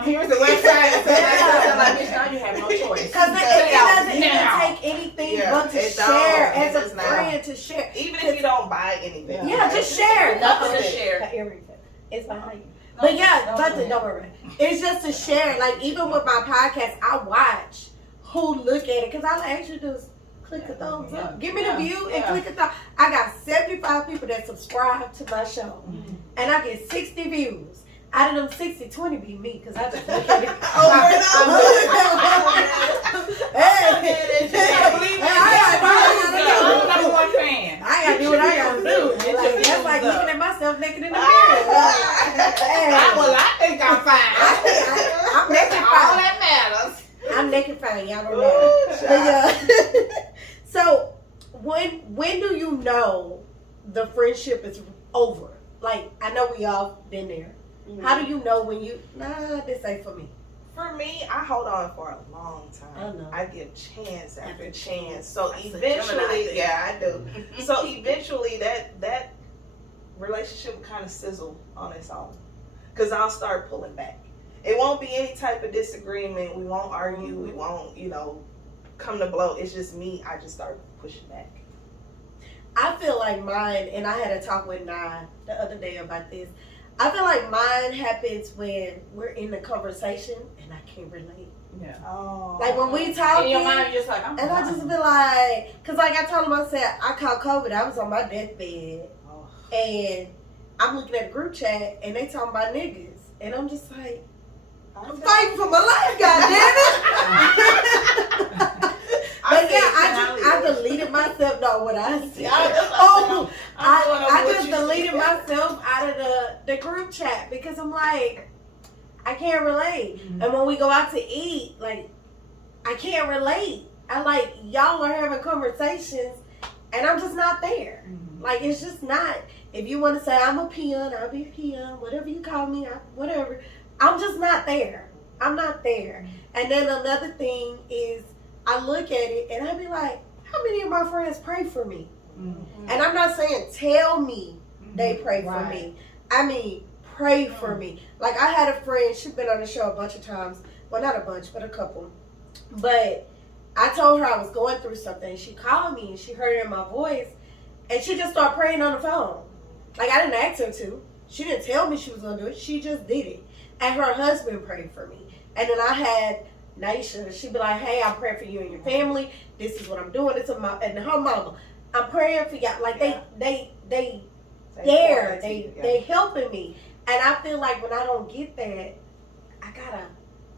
here's the website. And Yeah. like, bitch, now you have no choice. Because it doesn't even Now. take anything Yeah, but to it don't. share It as a does not. friend to share. Even if you don't buy anything. Yeah, just share. Nothing to That's it. share. Everything. It's behind you. But yeah, nothing, don't worry. It's just to share. Like, even with my podcast, I watch who look at it. Because all I actually do is click the thumbs up. Give me the view and click the thumb. I got 75 people that subscribe to my show. And I get 60 views. Out of them 60-20 be me, because I just look at it. I'm number one fan. I gotta do what I gotta do. Like, that's like looking at myself naked in the mirror. Well, I think I'm fine. I'm naked All fine. that matters. I'm naked fine. Y'all don't know. But yeah. So when do you know the friendship is over? Like, I know we all been there. How do you know when you, this ain't for me? For me, I hold on for a long time. I know. I give chance after chance. So That's a eventually, Gemini yeah, I do. So eventually, that relationship will kind of sizzle on its own, because I'll start pulling back. It won't be any type of disagreement. We won't argue. We won't, come to blow. It's just me. I just start pushing back. I feel like mine, and I had a talk with Nye the other day about this. I feel like mine happens when we're in the conversation and I can't relate. Yeah. Oh. Like when we talk, In your mind, you're just like, I'm and I just be like, cause like I told him, I said I caught COVID. I was on my deathbed, and I'm looking at the group chat, and they talking about niggas, and I'm just like, I'm fighting for my life, goddammit. But yeah, I deleted myself. No, what I said. I just deleted myself out of the group chat because I'm like, I can't relate. Mm-hmm. And when we go out to eat, like, I can't relate. I like, y'all are having conversations and I'm just not there. Mm-hmm. Like, it's just not. If you want to say I'm a peon, I'll be a peon. Whatever you call me, whatever. I'm just not there. I'm not there. And then another thing is, I look at it and I be like, how many of my friends pray for me? Mm-hmm. And I'm not saying tell me they pray for Right. me. I mean, pray for me. Like, I had a friend, she's been on the show a bunch of times. Well, not a bunch, but a couple. But I told her I was going through something. She called me and she heard it in my voice. And she just started praying on the phone. Like, I didn't ask her to. She didn't tell me she was going to do it. She just did it. And her husband prayed for me. And then I had Naisha, she'd be like, hey, I'm praying for you and your family. This is what I'm doing. And her mama, I'm praying for y'all. Like, they there. They helping me. And I feel like when I don't get that, I gotta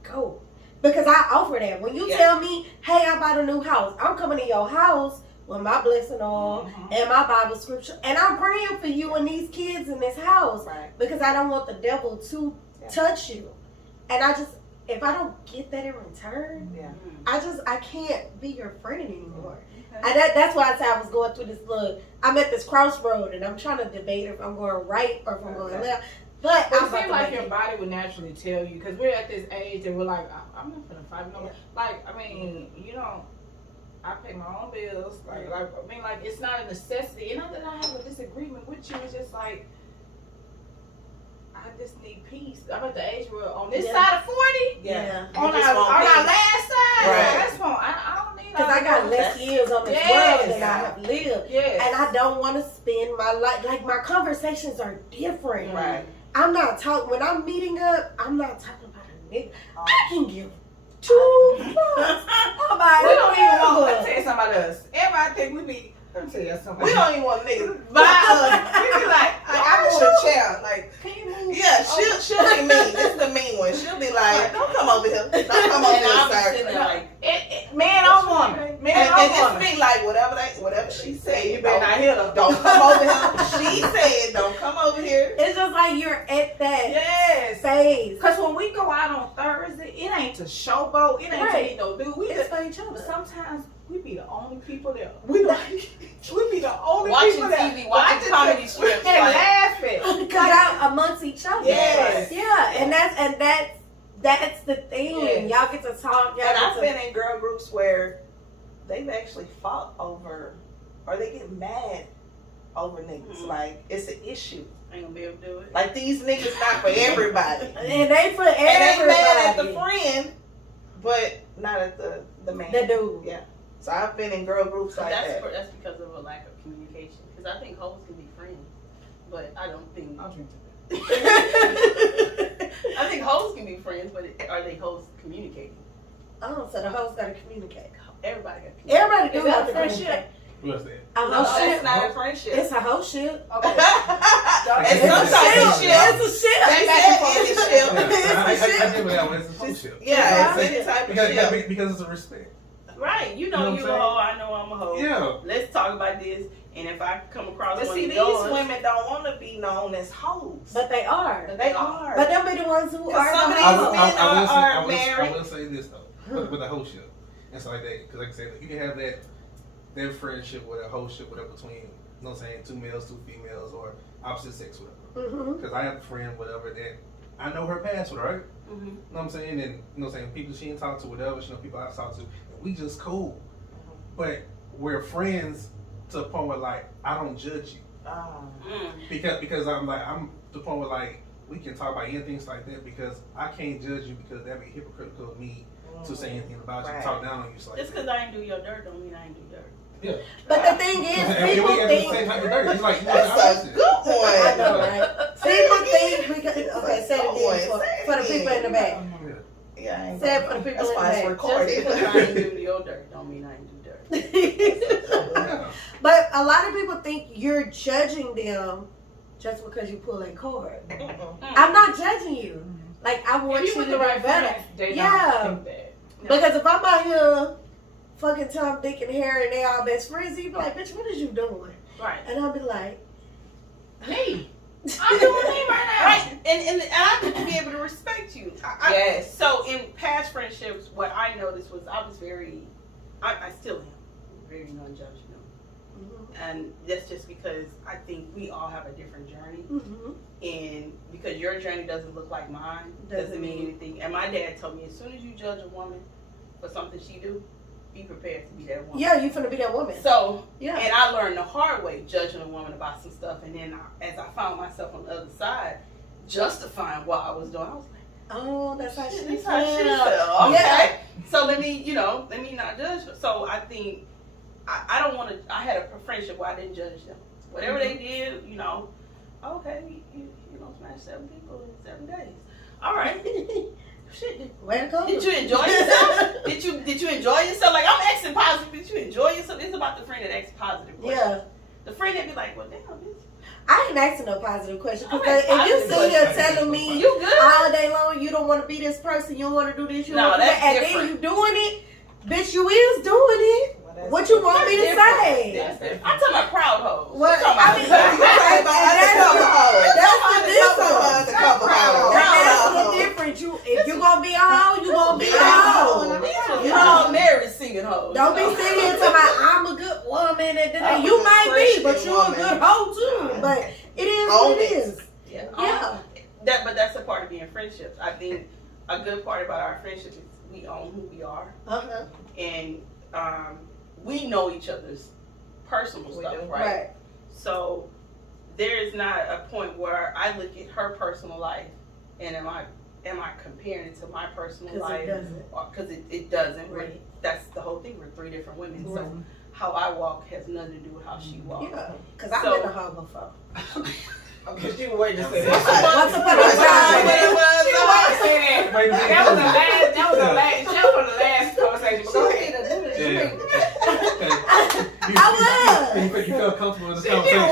go. Because I offer that. When you tell me, hey, I bought a new house, I'm coming to your house with my blessing on and my Bible scripture. And I'm praying for you and these kids in this house. Right. Because I don't want the devil to touch you. And if I don't get that in return, I can't be your friend anymore. And that's why I said I was going through this I'm at this crossroad and I'm trying to debate if I'm going right or if I'm going left. But it seems like your body would naturally tell you, because we're at this age and we're like, I'm not gonna fight no more. Like, I mean, I pay my own bills. Like it's not a necessity. And not that I have a disagreement with you. It's just like, I just need peace. I'm at the age where on this side of 40, on our last side, that's fine. I don't need. Because I got less years on this world than I have lived, and I don't want to spend my life. Like, my conversations are different. Right. I'm not talking when I'm meeting up. I'm not talking about a nigga. I can give 2 fucks about we don't even want. Let me tell you something about us. Everybody think we be. Let me tell you something. We don't even want niggas by us. We be like, I'm in the chair. Like, can you move? yeah, she'll be mean. This is the mean one. She'll be like, don't come over here. Don't come over here, sir. Man on woman. Man on And woman. it's me like, whatever she said, You better not hear her. don't come over here. She said, don't come over here. It's just like you're at that Yes. phase. Because when we go out on Thursday, it ain't to showboat. It ain't to eat no dude. It's for each other. Sometimes we be the only people there. We be the only Watching people there. TV, watching comedy strips, and like- laughing. Cut out amongst each other. Yes. Yeah, and that's the thing. Yes. Y'all get to talk. And I've been in girl groups where they've actually fought over, or they get mad over niggas. Like, it's an issue. Ain't gonna be able to do it. Like, these niggas not for everybody. And they for everybody. And they mad at the friend, but not at the man. The dude. Yeah. So I've been in girl groups like that. That's because of a lack of communication. Because I think hoes can be friends, but I don't think. I'll drink I think hoes can be friends, but are they hoes communicating? Oh, so the hoes gotta communicate. Everybody got to communicate. Everybody do Is that have to friendship? communicate. What's that? A No, hoe it's ship. not a friendship. It's a hoe ship. Okay. It's some type of ship. It's a ship. They said it's a ship. I give it that way. It's a whole ship. Yeah, it's any type of ship. Because it's a respect. Right. You You know know what you I'm a saying? hoe, I know I'm a hoe. Yeah. Let's talk about this. And if I come across But one see, of these yours, women don't want to be known as hoes. But they are. They are. But them be the ones who are some the of hoes. these men are I married. will say this though, with the whole ship and stuff like that, because like I said, you can have that friendship with a whole ship, whatever, between, you know what I'm saying, 2 males, 2 females, or opposite sex, whatever. Mm-hmm. Because I have a friend, whatever, that I know her past with her, right? Mhm. You know what I'm saying? And you know what I'm saying, people she didn't talk to, whatever, she know people I've talked to, we just cool. But we're friends to the point where like I don't judge you. Because I'm to the point where like we can talk about anything like that, because I can't judge you, because that'd be hypocritical of me to say anything about you, Right. talk down on you. So like just because I ain't do your dirt don't mean I ain't do dirt. yeah. But the thing is, And people we have the think. same type of dirt. It's like That's a good I know, one. right? People think because okay, say it again for the people in the back. Yeah, I ain't Say it gonna- for the people That's in why it's the back. Just recorded. because I ain't do your dirt don't mean I ain't do dirt. Yeah. But a lot of people think you're judging them just because you pull a cord. I'm not judging you. Like I want If you you with to the do right better. friends, they Yeah. don't think that. Because if I'm out here fucking Tom, Dick, and Harry and they all best friends, you be like, bitch, what is you doing? Right. And I'll be like, Me. I'm doing me right now. Right. And I need to be able to respect you. Yes. So in past friendships, what I noticed was I was I still am very non-judgmental. And that's just because I think we all have a different journey. And because your journey doesn't look like mine, doesn't mean anything. And my dad told me, as soon as you judge a woman for something she do, be prepared to be that woman. yeah, you finna be that woman. So, Yeah. and I learned the hard way, judging a woman about some stuff. And then as I found myself on the other side, justifying what I was doing, I was like, Oh, that's how shit, she that's how she felt. felt. Okay. Yeah. So let me not judge her. So I think I don't want to. I had a friendship where I didn't judge them. Whatever they did, okay, you smash 7 people in 7 days. All right. Shit. Way to go. Did you enjoy yourself? Did you enjoy yourself? Like I'm acting positive. Did you enjoy yourself? It's about the friend that acts positive. Yeah. The friend that be like, well, damn, bitch. I ain't asking no positive question. I'm Because asking if you positive sit here questions. telling me You good? all day long you don't want to be this person, you don't want to do this, you No, don't want to do that's that, and different. then you doing it, bitch, you is doing it. What you want me to say? That's different. I'm talking about proud hoes. What? I'm talking I about- mean, That's the difference. That's the difference. If you gonna be a hoe, you gonna be a hoe. You all married singing hoes. Don't be sitting here talking about I'm a good woman and you might be, but you a good hoe too. But it is what it is. Yeah. Yeah. But that's a part of being friendships. I think a good part about our friendship is we own who we are, Uh-huh. and we know each other's personal stuff, right? Right. So there is not a point where I look at her personal life and am I comparing it to my personal 'Cause it life? doesn't. Because it doesn't. Right. That's the whole thing. We're 3 different women. Right. So how I walk has nothing to do with how she walks. Yeah. Because I've So- been a hoe before. Okay, she was waiting to say Once that. upon a time. She was waiting to say that. That was the last conversation. But go ahead. You felt comfortable in this She conversation.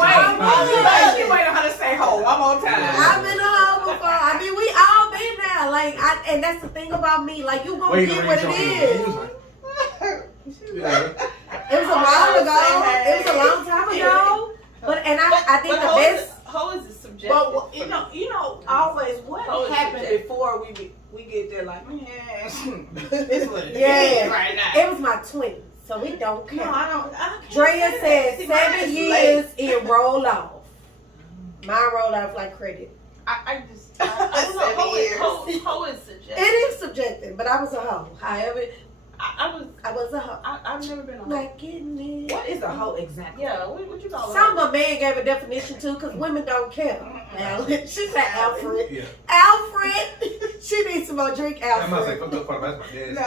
waited her to say ho one more time. I've been a hoe before. I mean, we all been there. Like, and that's the thing about me. Like, you gonna get what it is. Yeah. It was a while ago. It was a long time ago. But I think the best. How is it subjective? But you know, always what Always happened subjective. before we get there? Like, man, this what it Yeah. is right now. It was my 20s, so it don't No, count. I can't Drea say said that. See, mine 7 is years late. it roll off. Mine rolled off like credit. I don't know. 7 years. How is subjective? It is subjective, but I was a hoe. However, I was a hoe. I've never been a hoe. Like getting it. What is a hoe exactly? Yeah, what you call it? Some a man gave a definition to because women don't care. She said Alfred. Yeah. Alfred. She needs some more drink, I must say, Alfred. fucked up part about my dad.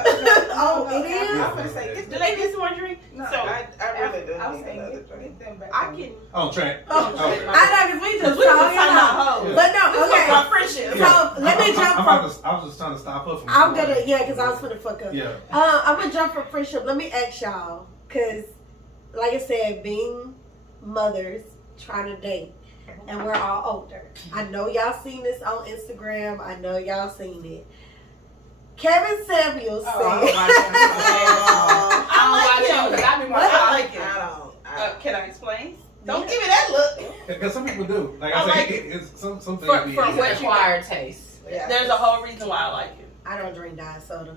Oh, it is? I'm gonna say Do they need some more drink? No, So I really do I was need saying another get drink. them back. I can. On track. Oh, Okay. I know because we just We was talking talking about about. hoes. But no, This was my okay. friendship. So let me jump from. I was just trying to stop her from. I'm gonna, yeah, because I was finna fuck up. Yeah. I'm gonna jump from friendship. Let me ask y'all, because like I said, being mothers trying to date, and we're all older. I know y'all seen this on Instagram. I know y'all seen it. Kevin Samuels said, I like it. Can I explain? Don't give me that look. Because some people do. Like I like said, it's some things For be. what you Acquired taste. Yeah. There's a whole reason why I like it. I don't drink diet soda.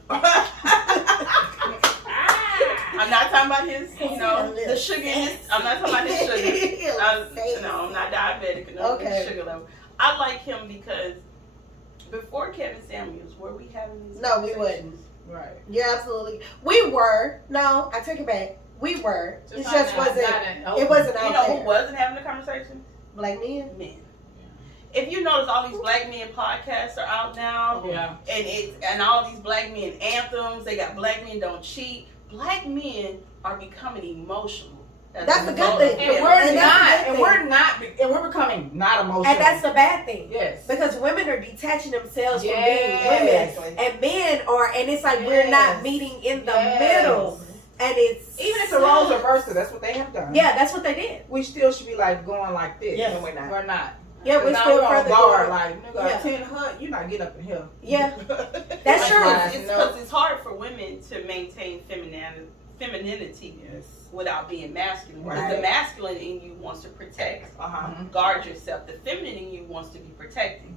I'm not talking about his, the the sugar in his. I'm not talking about his sugar. I'm not diabetic enough Okay. his sugar level. I like him because before Kevin Samuels, were we having these No, we conversations? Right. Yeah, absolutely. We were. No, I take it back. We were. It just wasn't. It wasn't out You know there. who wasn't having the conversation? Black men. Men. If you notice, all these black men podcasts are out now, Yeah. and all these black men anthems. They got black men don't cheat. Black men are becoming emotional. That's a good thing. And we're becoming not emotional. And that's the bad thing. Yes. Because women are detaching themselves from Yes. being women. Exactly. And men are, and it's like we're not meeting in the middle. And it's Even if the roles are reversed, that's what they have done. yeah, that's what they did. We still should be like going like this. Yes. And we're not. We're not. Yeah, we're Now still on further guard. going. Like, nigga, Yeah. 10 hut, you're not getting up in here. Yeah, that's That's true. right. It's because it's hard for women to maintain femininity Yes. without being masculine. Because Right. the masculine in you wants to protect, guard yourself. The feminine in you wants to be protected.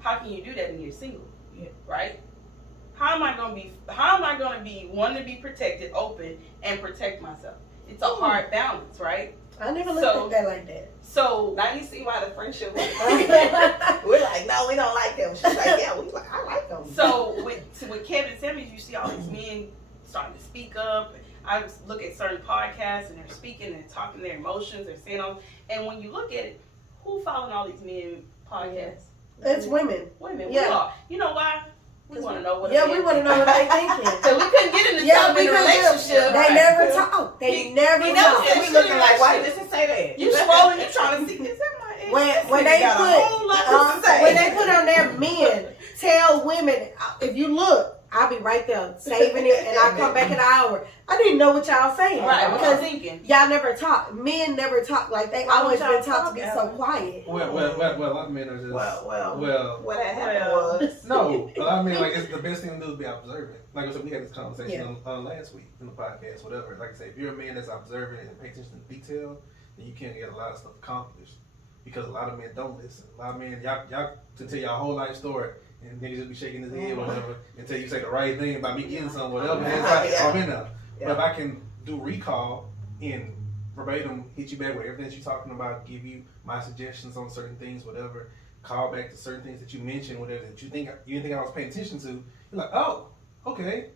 How can you do that when you're single? Yeah. Right? How am I gonna be wanting to be protected, open, and protect myself? It's a hard balance, right? I never looked So- at that like that. So Now you see why the friendship was. We're like, no, we don't like them. She's like, yeah, we like, I like them. So with Kevin Samuels, you see all these men starting to speak up. I look at certain podcasts and they're speaking and talking their emotions, they're saying all. And when you look at it, who following all these men podcasts? It's women. Women. Yeah. We are. You know why? We want to know what. Yeah, we want to know what they thinking. So we couldn't get into Yeah, something we in a could. relationship. They never talk. They He never never talk. said We shit looking in like, why that doesn't say that? You scrolling, you trying to see this in my ex. When they got a whole lot to say. when they put on their men, tell women, if you look, I'll be right there saving it, and I'll come back in an hour. I didn't know what y'all saying Right, what you because thinking? y'all never talk. Men never talk like they Why always don't been y'all taught to talk, be so Ellen? quiet. Well, a lot of men are just. Well, what had happened was. No, a lot of men, like, it's the best thing to do is be observant. Like I said, we had this conversation on last week in the podcast, whatever. Like I said, if you're a man that's observant and pay attention to detail, then you can get a lot of stuff accomplished. Because a lot of men don't listen. A lot of men, y'all to tell y'all whole life story, and niggas just be shaking his head or whatever until you say the right thing about me getting something, whatever. And it's like, I'm in there. But if I can do recall and verbatim hit you back with everything that you're talking about, give you my suggestions on certain things, whatever, call back to certain things that you mentioned, whatever that you think I was paying attention to, you're like, oh, okay.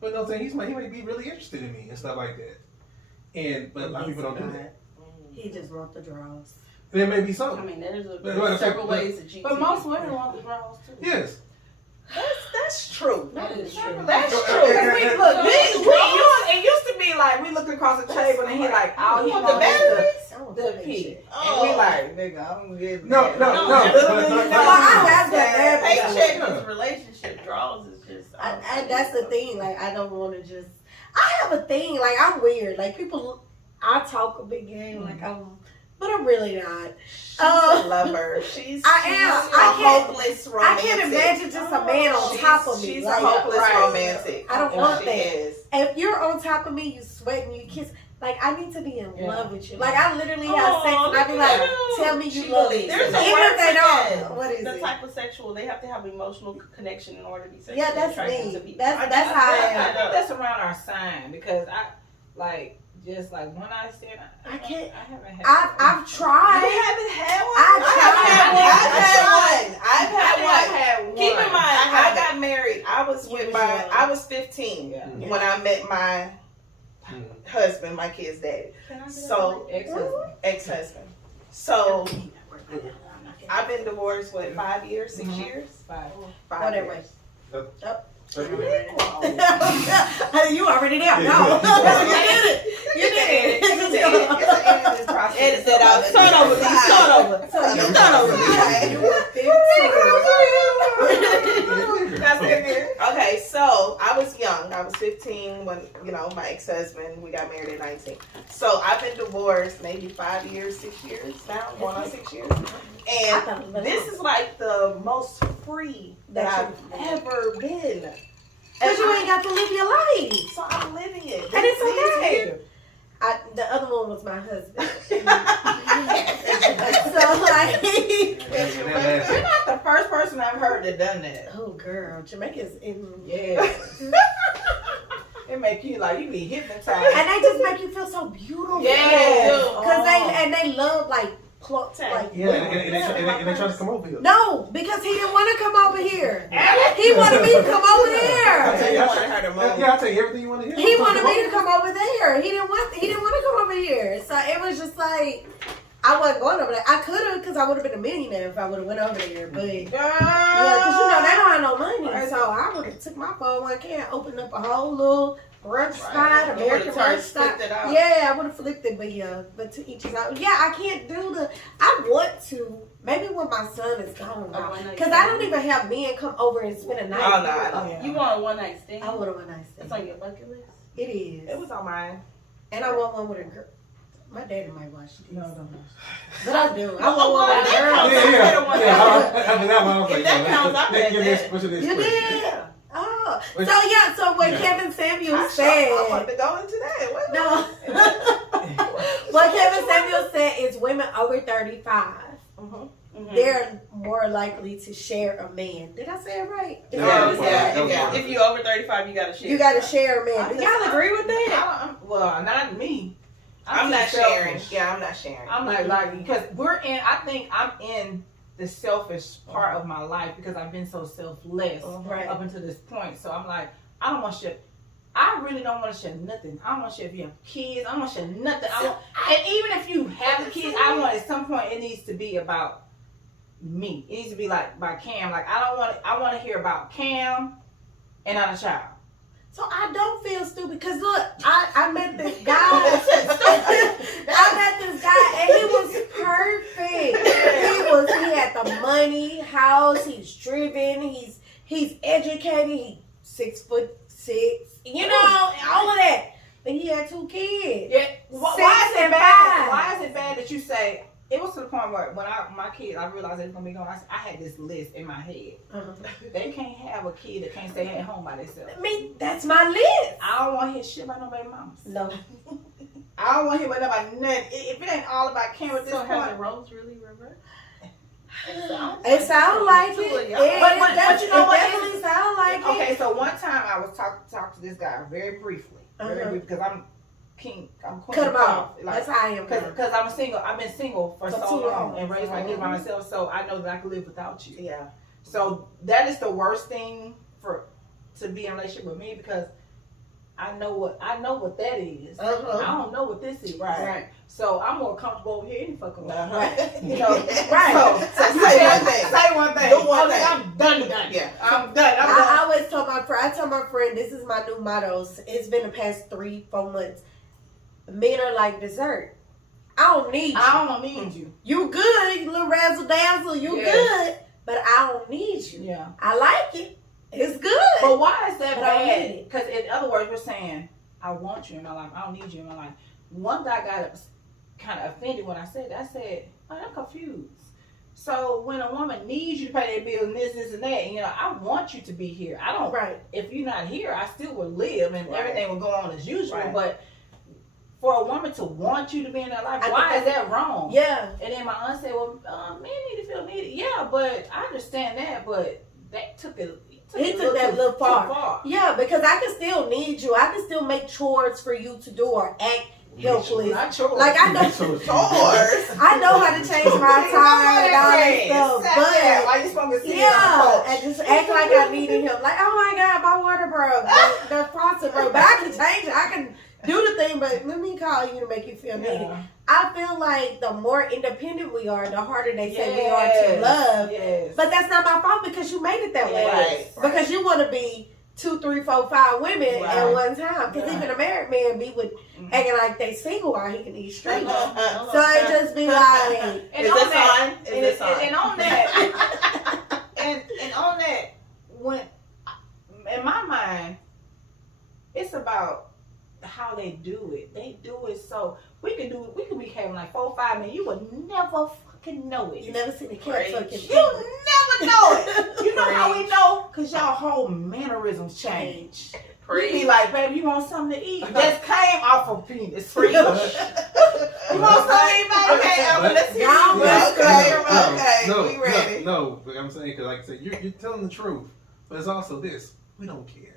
But no, saying he might be really interested in me and stuff like that. But a lot of people don't do that. He just want the draws. And it may be so. I mean, there's But- several ways to cheat. But most women want the draws too. Yes. That's true. That is true. That's So, true. 'Cause we look, it used to be like we looked across the table and he like, all he You want the wants is I don't the feel that pee. shit. And we like, nigga, I'm getting No. that. I have that bad. Paycheck is relationship draws is just. And that's the thing. Like, I don't want to just. I have a thing. Like, I'm weird. Like, people. I talk a big game. Like, but I'm really not. She's a lover. She's I am. a I can't- hopeless I romantic. can't imagine just a man on top of me. She's Like, a hopeless right. romantic. I don't And want she that. is. If you're on top of me, you sweating, you kiss. Like, I need to be in Yeah. love with you. Like, I literally have sex and I be like, tell me you She love me. believes Even it. There's a if word they for that. don't. What is The it? type of sexual, they have to have emotional connection in order to be sexually Yeah, that's attracted to me. people. That's how I I am. think that's around our sign because I like just like when I said I can't. I haven't had. I've tried. You haven't had one? I've I've had one. Keep in mind, I I got married. I was I was 15 Yeah. when I met my husband, my kid's daddy. So ex-husband. So I've been divorced 5 years, 6 years? 5 Whatever. years. You already there. No. You did it. You did it. It's an editing process. Edit that out. Start over. Start over. So you Start over. You were 15. That's I said this. Okay, so I was young. I was 15 when, my ex-husband, we got married at 19. So I've been divorced maybe 5 years, 6 years now, going on 6 years. And this is like the most free that I've ever been. Because you ain't got to live your life. So I'm living it. And it's okay. The other one was my husband. So like, You're not the first person I've heard that done that. oh girl, Jamaica's in. Yeah. It make you like you be hypnotized. And they just make you feel so beautiful. Yeah. Because they love like plump like. Yeah, and they try to come over here. No, because he didn't want to come over here. He wanted me to come over there. I'll tell you everything you want to hear. He wanted me to come over there. He didn't want to come over here. So it was just like I wasn't going over there. I could have, because I would have been a millionaire if I would have went over there. But yeah, because they don't have no money. So I would have took my 401k and opened up a whole little brunch spot, American brunch spot. Yeah, I would have flipped it. But to each his own. Yeah, I can't do I want to. Maybe when my son is gone now. Because I don't even have men come over and spend a night. Oh, no, I don't. You want a one night stand? I want a one night stand. It's on your bucket list? It is. It was on mine. And I want one with a girl. My daddy might watch this. No, don't. But I do. I want one with a girl. You did? Oh. So what Kevin Samuels said. I want to go into that. No. What Kevin Samuels said is women over 35. They're more likely to share a man. Did I say it right? Yeah. If you're over 35, you gotta share. You gotta share a man. Do y'all agree with that? Well, not me. I'm not sharing. Yeah, I'm not sharing. I'm not like, because I think I'm in the selfish part of my life because I've been so selfless up until this point. So I'm like, I don't want to share. I really don't want to share nothing. I don't want to share if you have kids. I don't want to share nothing. And even if you have the kids, I want at some point it needs to be about me. It needs to be like by Cam. Like I want to hear about Cam and not a child. So I don't feel stupid because look, I met this guy. I met this guy and he was perfect. He had the money, house, he's driven, he's educated, he's 6'6", all of that. But he had 2 kids. Yeah. Why is it bad? Why is it bad that you say? It was to the point where when my kids, I realized they was gonna be gone. I had this list in my head. They can't have a kid that can't stay at home by themselves. I mean, that's my list. I don't want to hear shit about no baby mamas. No. I don't want to hear about nothing. If it ain't all about Cam at this point. Have the roles really reversed? It sounds like it. But you know what? It definitely sounds like it. Okay, so one time I was talking to this guy very briefly, because I'm queen. Cut him off. That's how I am. Because I'm single. I've been single for so long and raised my kids by myself, so I know that I can live without you. Yeah. So that is the worst thing to be in a relationship with me, because I know what that is. I don't know what this is. Right. So I'm more comfortable over here any fucking way. Right. Right. So say one thing. Do one thing. I'm done with that. Yeah. I'm done. I always tell my friend, this is my new motto. It's been the past 3-4 months. Men are like dessert. I don't need you. You good, you little razzle dazzle, you good, but I don't need you. Yeah. I like it. It's good. But why is that bad? Because in other words, we're saying, I want you in my life. I don't need you in my life. One guy got kind of offended when I said that. I said, I'm confused. So when a woman needs you to pay their bills and this and that, I want you to be here. I don't. Right. If you're not here, I still would live and everything would go on as usual. Right. But for a woman to want you to be in their life, why is that wrong? Yeah. And then my aunt said, well, men need to feel needed. Yeah, but I understand that, but that took it. He took that a little far. Yeah, because I can still need you. I can still make chores for you to do or act helpless. Not chores. Like I know chores. I know how to change my time and all that stuff. But why you supposed to see and just act like I needed him. Like, oh my God, my water broke. The faucet broke. But I can change it. I can do the thing, but let me call you to make you feel needed. I feel like the more independent we are, the harder they say we are to love. Yes. But that's not my fault because you made it that way. Right. Because you want to be 2, 3, 4, 5 women at one time. Because even a married man be with acting like they single while he can eat straight. So it just be like, and on that, and on that, and on that, when in my mind, it's about how they do it. They do it so we could be having like 4 or 5 minutes. You would never fucking know it. You never seen a cat Right. fucking. You never know it. You know how we know? Cause y'all whole mannerisms change. We be like, baby, you want something to eat? Just came off of penis. You want something to eat, baby? Okay, Ellen, let's hear Y'all you. was Okay, we ready. No, but I'm saying, because like I said, you're telling the truth, but it's also this: we don't care.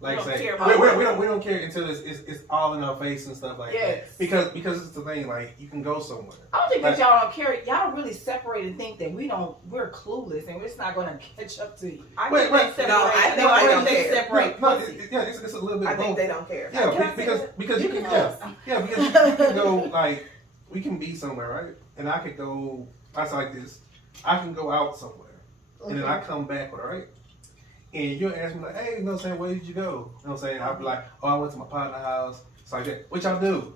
Like I don't say, care we don't care until it's all in our face and stuff like Yes. that. Because it's the thing, like you can go somewhere. I don't think Like- that y'all don't care. Y'all really separate and think that we're clueless and we're just not gonna catch up to you. I Wait, think wait. they separate. No, I think they they care. separate. No, pussy. it's a little bit. I of both. think they don't care. Yeah, Can I say because that? because you can because you can go like we can be somewhere, right? And I could go. I was like this. I can go out somewhere, and then I come back, right? And you'll ask me like, hey, you know what I'm saying? Where did you go? You know what I'm saying? I'll be like, oh, I went to my partner's house. It's like that. What y'all do?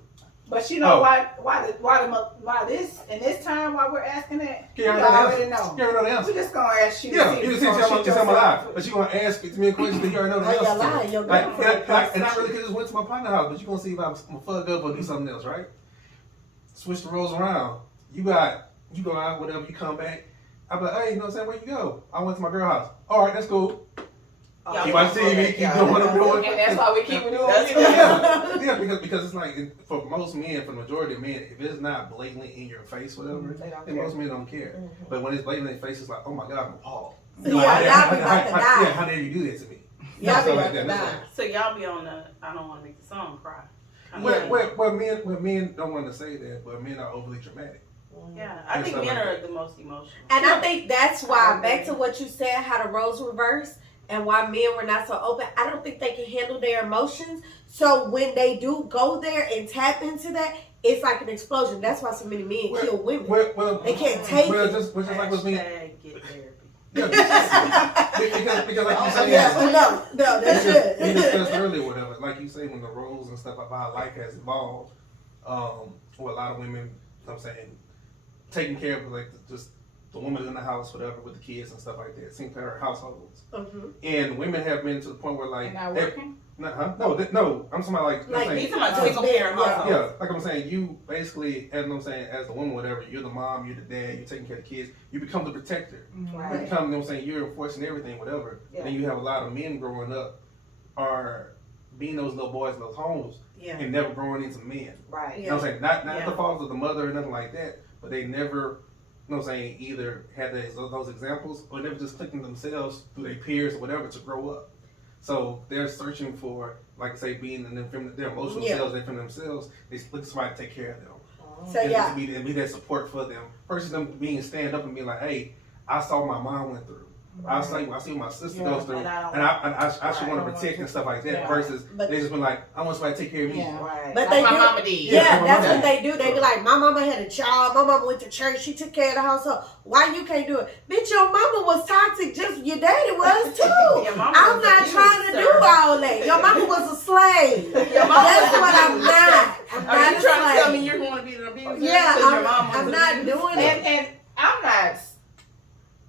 But you know Oh. why this time while we're asking that, You you already know. You already know the answer. We just gonna ask you. Yeah, to you can see see if I'm you're a lie, but you gonna ask me a question that you already know the Oh, answer. you're lying. to. You're Like, lying. and I really could just went to my partner's house, but you gonna see if I'm gonna fuck up or do something else, right? Switch the roles around. You go out, whatever. You come back. I be like, hey, you know what I'm saying? Where you go? I went to my girl house. All right, that's cool. Oh, Keep watching TV, keep doing what I'm doing. And that's why we keep doing That's it. Yeah, because it's like for most men, for the majority of men, if it's not blatantly in your face, whatever, They don't then care. most men don't care. But when it's blatantly in your face, it's like, oh my God, I'm appalled. So y'all be about to die. Yeah, how dare you do that to me? Y'all be Stuff about to That's die. So y'all be on the I don't want to make the song cry. Well, men don't want to say that, but men are overly dramatic. Yeah, I think men are the most emotional. And I think that's why, back to what you said, how the roles reverse, and why men were not so open. I don't think they can handle their emotions. So when they do go there and tap into that, it's like an explosion. That's why so many men kill women. Well, They can't take it. just like with me. Hashtag get therapy. Yeah, because like you said, Yeah, no, they we should. discussed earlier, whatever. Like you say, when the roles and stuff about how life has evolved, for a lot of women, I'm saying, taking care of like just the woman in the house, whatever, with the kids and stuff like that, single parent households. And women have been to the point where like, And not working? no, I'm talking about like, Like, I'm He's saying, talking about single parent household. yeah, like I'm saying, you basically, as I'm saying, as the woman, whatever, you're the mom, you're the dad, you're taking care of the kids, you become the protector. You Right. become, you know what I'm saying, you're enforcing everything, whatever. Yeah. And then you have a lot of men growing up are being those little boys in those homes and never growing into men. Right. You know what I'm saying? Not Yeah. the fault of the mother or nothing like that, but they never, you know what I'm saying, either had those examples or never just clicking themselves through their peers or whatever to grow up. So they're searching for, like I say, being in their emotional selves, they from themselves. They look for somebody to take care of them. So And yeah, to be that support for them. Versus them being stand up and being like, hey, I saw what my mom went through. I see what my sister goes through, and and I should want to protect and stuff like that. Yeah. Versus But- they just been like, I want somebody to take care of me. Yeah. Right. but Like they my do. mama did. Yeah, my that's mama what they do. They be like, my mama had a job. My mama went to church. She took care of the household. Why you can't do it? Bitch, your mama was toxic. Just your daddy was too. Your mama I'm was not abused, trying to sir. do all that. Your mama was a slave. Your mama That's was what I'm abused, not. sir. I'm Are not you a trying to tell slave. me you're going to be an abuser? Yeah, 'Cause your mom was I'm not abused? doing it. And I'm not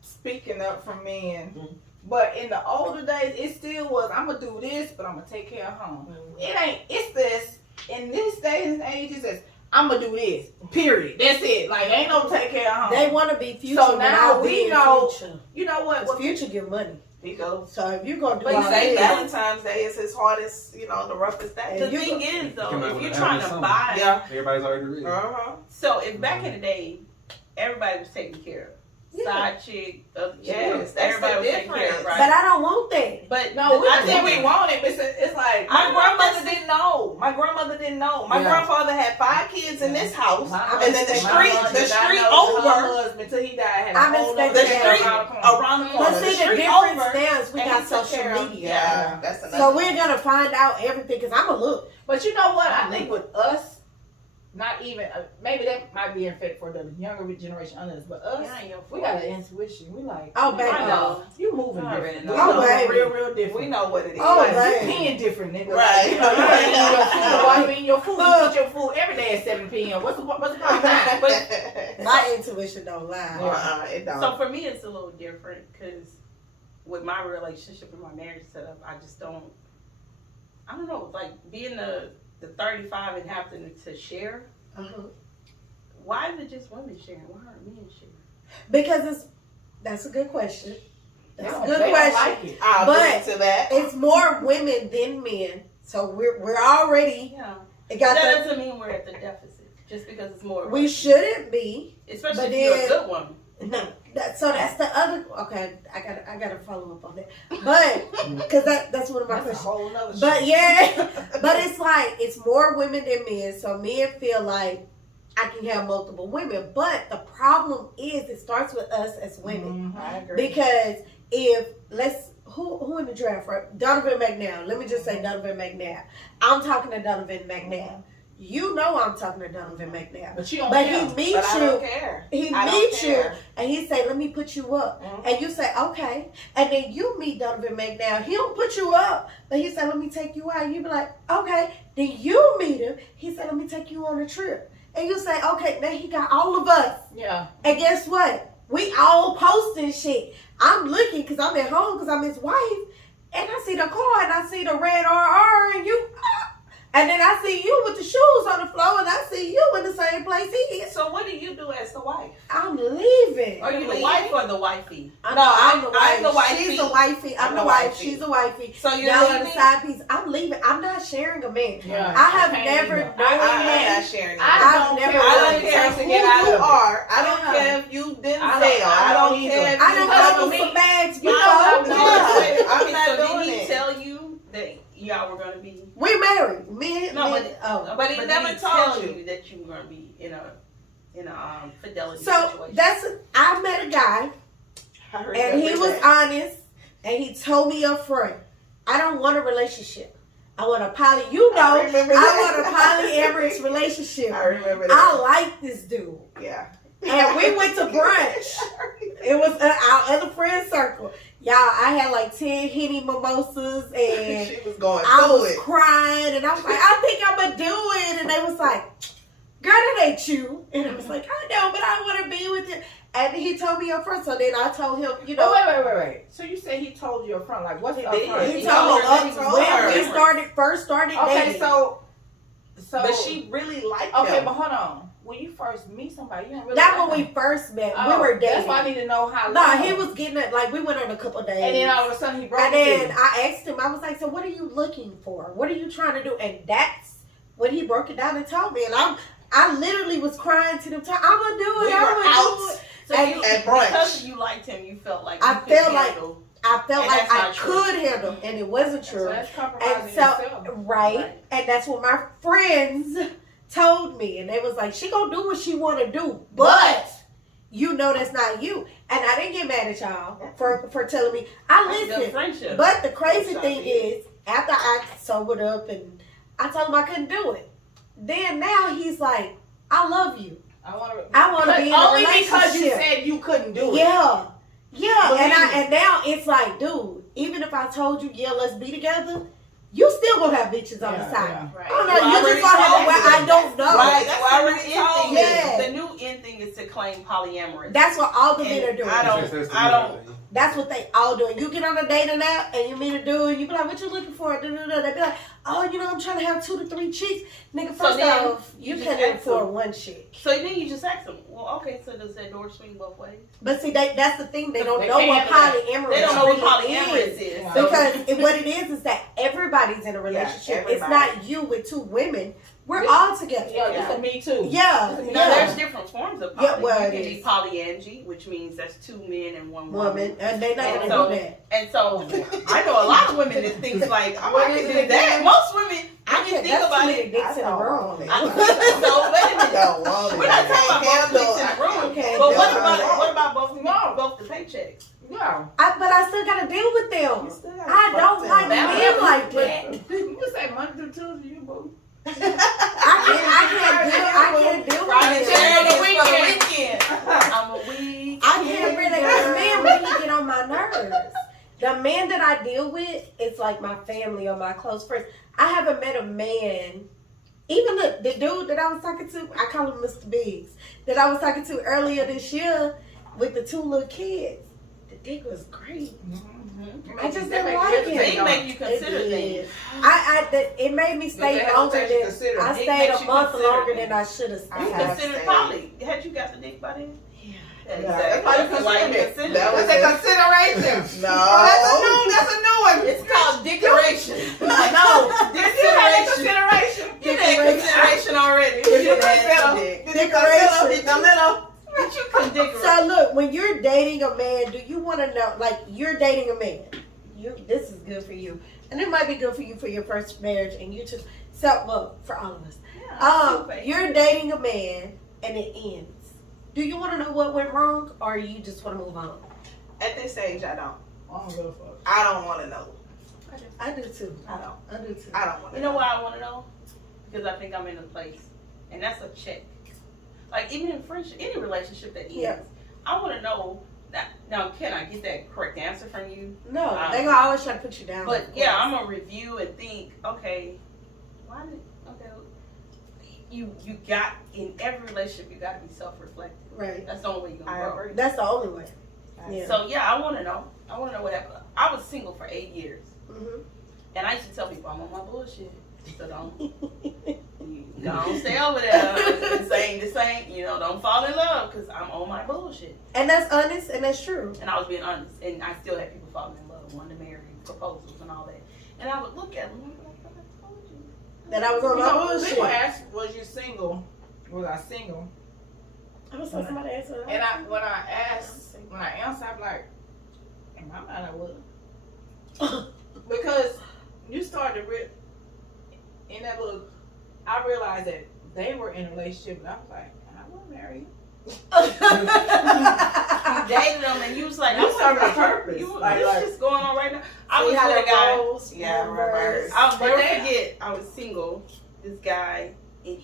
speaking up for men, but in the older days, it still was, I'm going to do this, but I'm going to take care of home. It ain't, it's this, in this day and age, it's this, I'm going to do this, period. That's it. Like, ain't no take care of home. They want to be future. So now without we being know- Future. You know what? 'Cause future give money. He goes. So if you're gonna do But all you say that, Valentine's Day is his hardest, the roughest day. The And you thing go- is, though, Come out if with you're a trying to having buy, Yeah. Everybody's already rich. so if back in the day, everybody was taken care of. Side chick, other Yes, chick, that's everybody the was taken care of, difference. right? but I don't want that. But No, I think think we want it, but it's like, My my grandmother didn't know. My grandmother didn't know. My Yeah. grandfather had 5 kids in this house, My and then the husband street her over, husband until he died had a I'm whole nother expecting family that. around the corner. around the corner. But see, the street difference over, now is we and got he took care social of- media. Yeah, that's another. So we're gonna find out everything because I'm a look. But you know what? I think with us, not even maybe that might be in effect for the younger generation under us, but us, we got an intuition. We like, Oh, baby. I know. you moving I already different. know. We Oh, moving baby. real different. We know what it is. Oh, Like, baby. you peeing different, nigga. Right. Like, you ain't eating your food. Why you eating your food? You eat your food every day at 7 p.m. What's the problem? But My intuition don't lie. It don't. So for me, it's a little different because with my relationship and my marriage setup, I just don't. I don't know. Like being the 35 and having to share. Why is it just women sharing? Why aren't men sharing? Because that's a good question. That's a good They don't question. like it. I'll But get to that. it's more women than men, so we're already. Yeah. It got That the, doesn't mean we're at the deficit just because it's more. we shouldn't be. Especially but if you're then- a good woman. No, so that's the other. Okay, I gotta follow up on that, but because that's one of my That's a questions. whole nother But shit. yeah, but it's like it's more women than men, so men feel like I can have multiple women. But the problem is, it starts with us as women I agree. because if who in the draft, right? Donovan McNabb. Let me just say Donovan McNabb. I'm talking to Donovan McNabb. You know I'm talking to Donovan McNabb. But you don't But care. he But meets I you. don't care. He I don't meets you care. and he say, "Let me put you up," and you say, "Okay," and then you meet Donovan McNabb. He don't put you up, but he said, "Let me take you out." You be like, "Okay." Then you meet him. He said, "Let me take you on a trip," and you say, "Okay." Now he got all of us, Yeah. and guess what? We all posting shit. I'm looking because I'm at home because I'm his wife, and I see the car and I see the red RR, and you. And then I see you with the shoes on the floor, and I see you in the same place he is. So what do you do as the wife? I'm leaving. Are you the wife or the wifey? I'm I'm the wifey. She's the wifey. I'm the wife. She's the wifey. So you're Y'all are the leaving? side piece. I'm leaving. I'm not sharing a man. Yeah. I have can't never either. known I'm that. not sharing it. I I've don't never care. I done don't it. care to who get out you of it. are. I don't Yeah. care if you Denzel. I I don't don't either. care if I you done Because bought me- some bags You know before. what Yeah. I'm Okay, not so doing did he it. tell you that y'all were gonna be? We married. Me and No, me. But he did never he told tell you. that you were gonna be in a fidelity So situation. I met a guy I heard and he that. was honest and he told me up front, I don't want a relationship. I want a I remember that. want a polyamorous relationship. I remember I that. like this dude. Yeah. And we went to brunch. It was our other friend circle. Y'all, I had like 10 Henny mimosas and She was going I through was it. crying and I was like, I think I'm going to do it. And they was like, girl, that ain't you. And I was like, I know, but I want to be with you. And he told me up front. So then I told him, you know. Oh, wait. So you said he told you up front. Like, what's He up did. front? He He told me told her. up He told when her. we first started Okay, dating. so But she really liked okay, him. but hold on. When you first meet somebody, you don't really That's like when we them. first met. We Oh, were dating. That's why I need to know how long. No, he was getting it. Like, we went on a couple days. And then all of a sudden he broke And it to then you. I asked him, I was like, so what are you looking for? What are you trying to do? And that's when he broke it down and told me. And I literally was crying to them. I'm going to do it. We I'm were going to do out. it. So And you, at brunch. because you liked him, you felt like I you could felt like- handle. I felt And like that's I not true. could handle, and it wasn't So true. that's compromising And so, yourself. right, and that's what my friends told me, and they was like, she gonna do what she want to do, but you know that's not you. And I didn't get mad at y'all for telling me. I That's a good listened. friendship. But the crazy Yes, I thing did. is, after I sobered up and I told him I couldn't do it, then now he's like, I love you. I want to be in a only because you relationship. said you couldn't do it. Yeah. Yeah. Believe me. And now it's like, dude, even if I told you, yeah, let's be together, you still gonna have bitches on the Yeah, side. yeah. Right. Oh no, You you already just gonna have told it where me. I don't know. Right. That's Well, I the already new told end you. Yeah. thing. The new end thing is to claim polyamorous. That's what all the And men are doing. I don't- That's the I don't- thing. That's what they all doing. You get on a dating app and you meet a dude, you be like, what you looking for? They be like, oh, you know, I'm trying to have 2 to 3 chicks. Nigga, So first then off, you you can't just afford ask them. 1 chick. So then you just ask them, well, okay, so does that door swing both ways? But see, that's the thing. They don't They know what can't handle polyamorous They don't know what really polyamorous is. is. Yeah. So- Because what it is that everybody's in a relationship. It's everybody. not you with 2 women. We're Yeah. all together. Yeah, it's a me too. Yeah. No, Yeah. there's different forms of poly. Yeah, well, you it can is. be polyandry, which means that's 2 men and 1 woman. Woman. And they not And going so- to do that. And so I know a lot of women that think like, oh, What I is can it do that. again? Most women, I when you can't. think That's too about many it, dicks I in the don't room. want it. so wait a minute. Don't want it. We're not talking about both dicks in the I room. Okay. But what handle it. about both No. both the paychecks? Yeah. But I still got to deal with them. You still gotta I fuck don't them. like That men was- like that. You say Monday through Tuesday, you boo. I can't deal Friday, with them. Saturday, the for the weekend. weekend. I'm a week. I can't really because men really get on my nerves. The man that I deal with, it's like my family or my close friends. I haven't met a man, even the dude that I was talking to, I call him Ms.Bee, that I was talking to earlier this year with the 2 little kids. dick was great. Mm-hmm. I just didn't like They it. make you consider It things. it made me stay They longer have to than consider. I It stayed makes a you month consider longer things. than I should have You stayed. have considered stayed. probably. Had you got the dick by then? Yeah. Exactly. That's why you consider it. That was That's a it. consideration. No. That's a new one. It's called decoration. No, Consideration. consideration. You had consideration already. You consider. Decoration. The little. But you can decorate. So look, when you're dating a man, do you want to know? Like you're dating a man, this is good for you, and it might be good for you for your first marriage, and you just for all of us. You're dating a man, and it ends. Do you want to know what went wrong, or you just want to move on? At this age, I don't. I don't give a fuck. I don't want to know. I do too. I don't. I do too. I don't want to You know why I want to know? Because I think I'm in a place, and that's a check. Like even in friendship, any relationship that ends, Yeah. I want to know. Now, can I get that correct answer from you? No, they gonna always try to put you down. But yeah, I'm gonna review and think. Okay, you got in every relationship you got to be self-reflective. Right. That's the only way you're gonna I grow. agree. That's the only way. Yeah. So yeah, I want to know. I want to know what happened. I was single for 8 years, and I used to tell people I'm on my bullshit. So don't stay over there. This ain't. Don't fall in love because I'm on my bullshit. And that's honest, and that's true. And I was being honest, and I still had people falling in love, wanting to marry, proposals, and all that. And I would look at them and be like, I told you. That I was on my bullshit. People ask, was you single? Was I single? I was saying somebody asked her. And when I answer, I'm like, in my mind, I would. Because you start to in that little, I realized that they were in a relationship, and I was like, I want to marry you. You dated them, and you was like, You serve a purpose. You, Like, this is going on right now. I See was how with a that guy. goes? Yeah, reverse. I'll But never they- forget. I was single. This guy, and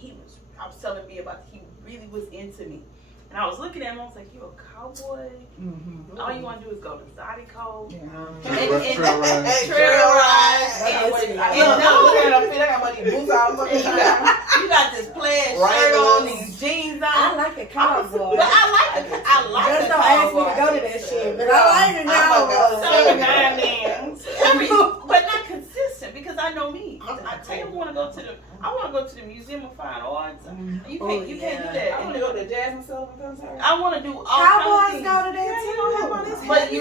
I was telling me about. He really was into me, and I was looking at him. I was like, "You a cowboy? Mm-hmm. All you want to do is go to Zydeco, Yeah. trail ride, you got this plaid shirt on, these jeans on." I like a cowboy. But I like Just the don't ask me to cowboy. go to that shit. But I like a cowboy. I mean, but not consistent because I know me. I want to go to the Museum of Fine Arts. You can't do that. I want to go to Jasmine Sullivan concert. I want to do all Cowboys kinds go of to that too. But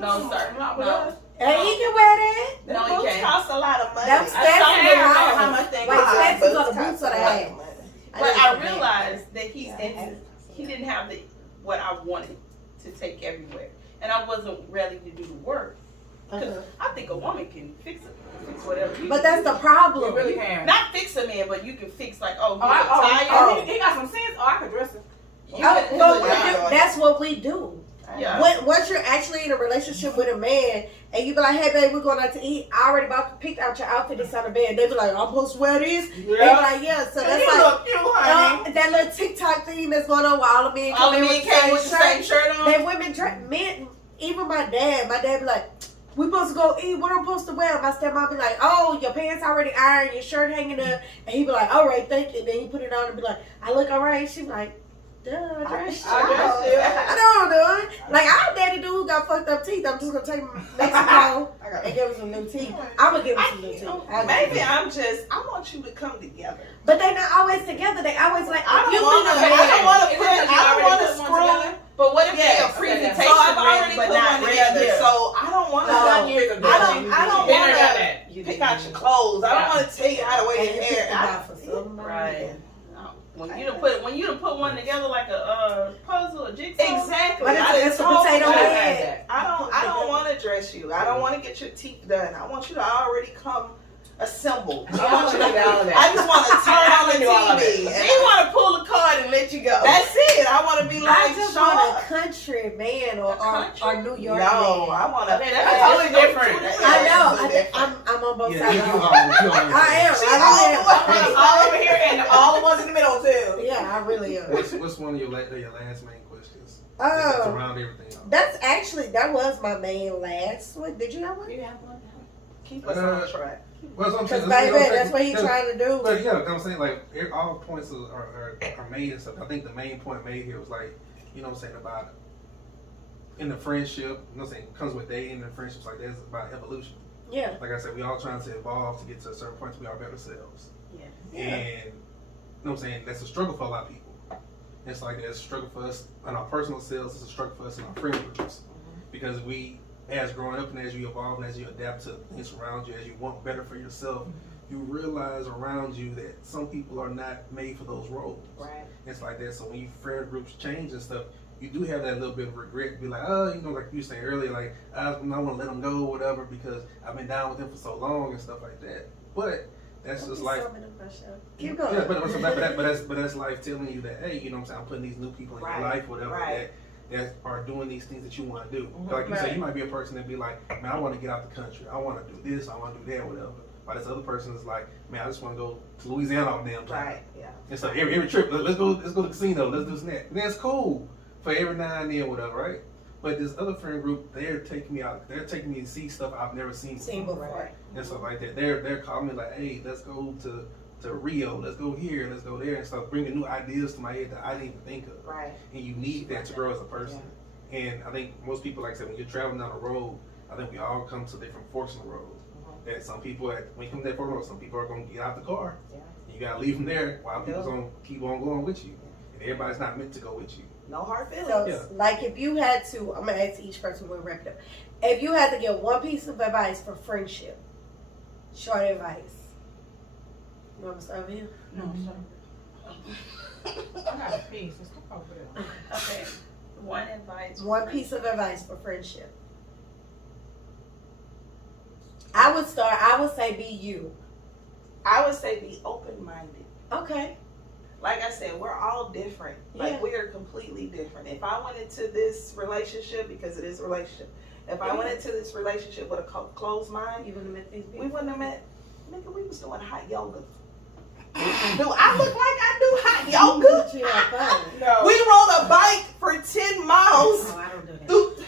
no, sir, no. And he can wear that. No, you can't. Cost a lot of money. Them I Stetson don't know are how how much they Wait, cost, Stetsons are the boots or the hat? But I realized that he didn't have what I wanted to take everywhere, and I wasn't ready to do the work. Because I think a woman can fix whatever. But that's the problem. You really can. Not fix a man, but you can fix like, he's Oh, he got some sense. Oh, I could dress him. That's what we do. Yeah. Once you're actually in a relationship with a man and you be like, hey babe, we're going out to eat, I already picked out your outfit that's on the bed. They be like, I'm supposed to wear this? They be like, yeah. So that's like that little TikTok thing that's going on where all the men All come the in men with came with the same shirt on. Then women men, even my dad be like, we supposed to go eat, what am I supposed to wear? My stepmom be like, oh, your pants already ironed, your shirt hanging up. And he be like, all right, thank you. And then he put it on and be like, I look all right. She be like, duh, I dressed you. I don't know. Like, our daddy dude who got fucked up teeth. I'm just going to take Mexico and give him some new teeth. I'm going to give him some new teeth. Maybe I want you to come together. But they not always together. They always like, I don't want to screw. But what if they Yes. a presentation So I've already but put not one ready together. here? So I don't want to. I don't want to pick out your clothes. I don't want to tell you how to wear your hair. Right. When you done put one together like a puzzle, a jigsaw. Exactly. But it's a potato head. I don't want to dress you. I don't want to get your teeth done. I want you to already come assembled. I just want to turn on the TV. They want to pull the card and let you go. That's it. I want to be like I just want Shaunta. a country man or New York No, man. I want to. Okay, that's totally different. I know. I'm on both sides. I am. All over here and all the ones in the middle too. Yeah, I really am. What's one of your last main questions? That's around everything else. That was my main last. What, did you have one? You have one? Keep us on track. Well, Because baby, that's what he's trying to do. But yeah, I'm saying like all points are made and stuff. I think the main point made here was like, you know what I'm saying, about in the friendship, you know what I'm saying, comes with dating and friendships like that. It's about evolution. Yeah. Like I said, we all trying to evolve to get to a certain point to be our better selves. Yeah. And you know what I'm saying, that's a struggle for a lot of people. It's like that's a struggle for us in our personal selves. It's a struggle for us in our friend groups because we, as growing up and as you evolve and as you adapt to things around you, as you want better for yourself, you realize around you that some people are not made for those roles. Right. It's like that. So when your friend groups change and stuff, you do have that little bit of regret. Be like, oh, you know, like you were saying earlier, like I want to let them go or whatever because I've been down with them for so long and stuff like that. But that's just life. Keep going. Yeah, but that's life telling you that, hey, you know what I'm saying, I'm putting these new people in your life, whatever, that are doing these things that you want to do. Like you say, you might be a person that be like, man, I want to get out the country. I want to do this. I want to do that, whatever. But this other person is like, man, I just want to go to Louisiana all the damn time. Right. Yeah. And so every trip, let's go to the casino, let's do this and that. And that's cool for every now and then, whatever, right? But this other friend group, they're taking me out. They're taking me to see stuff I've never seen before. And stuff like that. They're calling me like, hey, let's go to Rio. Let's go here. Let's go there and stuff. Bringing new ideas to my head that I didn't even think of. Right. And you need that to grow as a person. Yeah. And I think most people, like I said, when you're traveling down the road, I think we all come to different forks in the road. That some people, when you come to that fork in the road, some people are going to get out the car. Yeah. And you got to leave them there while people's going to keep on going with you. And everybody's not meant to go with you. No hard feelings. So, like, if you had to, I'm going to ask each person, we'll wrap it up. If you had to give one piece of advice for friendship, short advice. You want to start with you? No, I got a piece. Let's go over there. Okay. One advice. One piece of advice for friendship. I would say be you. I would say be open-minded. Okay. Like I said, we're all different. Like, we are completely different. If I went into this relationship, because it is a relationship, if I went into this relationship with a closed mind, You wouldn't have met these people? we wouldn't have met. Nigga, we was doing hot yoga. Do I look like I do hot yoga? You had fun. No. We rode a bike for 10 miles. Oh, I don't do that.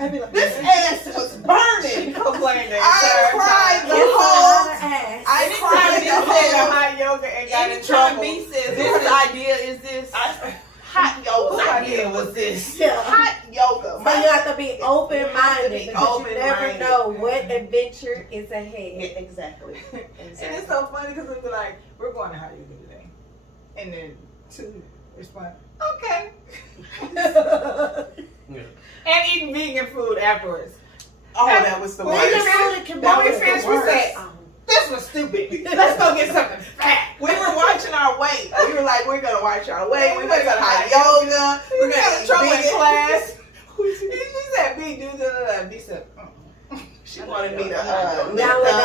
I'd be like, This ass was burning. Complaining. I cried the it's whole. a ass. I cried the whole. hot yoga and got in Anytime trouble. B says, This idea is this. Hot yoga. Whose idea was this? Yeah. Hot yoga. So you have to be open-minded be because you never open-minded. know what adventure is ahead. Yeah, exactly. And it's so funny because we'd be like, we're going to hot yoga today. And then two respond, okay. Yeah. And eating vegan food afterwards. Oh, that was the When worst. we finished, we said, this was stupid. Let's go get something fat. We were watching our weight. We were like, we're gonna watch our weight. We're gonna go to hot yoga. We're gonna in trouble in vegan. class. She said, B, do that. B said, She wanted me to Down lift with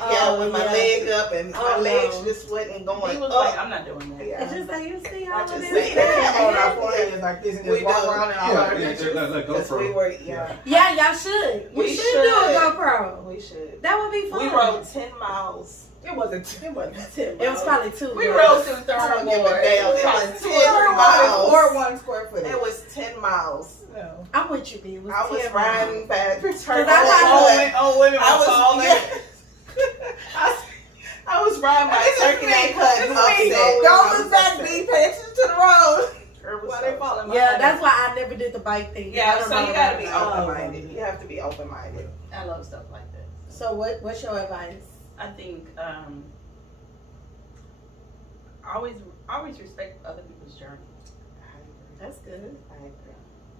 up all- with my leg up, and my Oh, legs no. just wasn't going He was up. like, I'm not doing that. It's just like you see all I of just this. say that on our that. foreheads like this and We just walk do. around in all our Yeah, pictures. look, go Because for we it. were, Yeah, y'all should. You We should do a should. GoPro. we should. That would be fun. We rode 10 miles. It wasn't 10 It was probably 2. We miles. rode to the I third don't give a ward. damn. It was 10 miles. Or 1 square foot. It was 10 miles. No. I'm with you, B. It was I was 10 riding back. Old women I were was falling. I was riding my This is turkey me. neck This is me. upset. Don't look back, B. Pay attention to the road. Why they falling Yeah, that's why I never did the bike thing. I Yeah, don't so know you gotta be about it. open-minded. You have to be open-minded. I love stuff like that. So what's your advice? I think always respect other people's journey. That's good. I agree.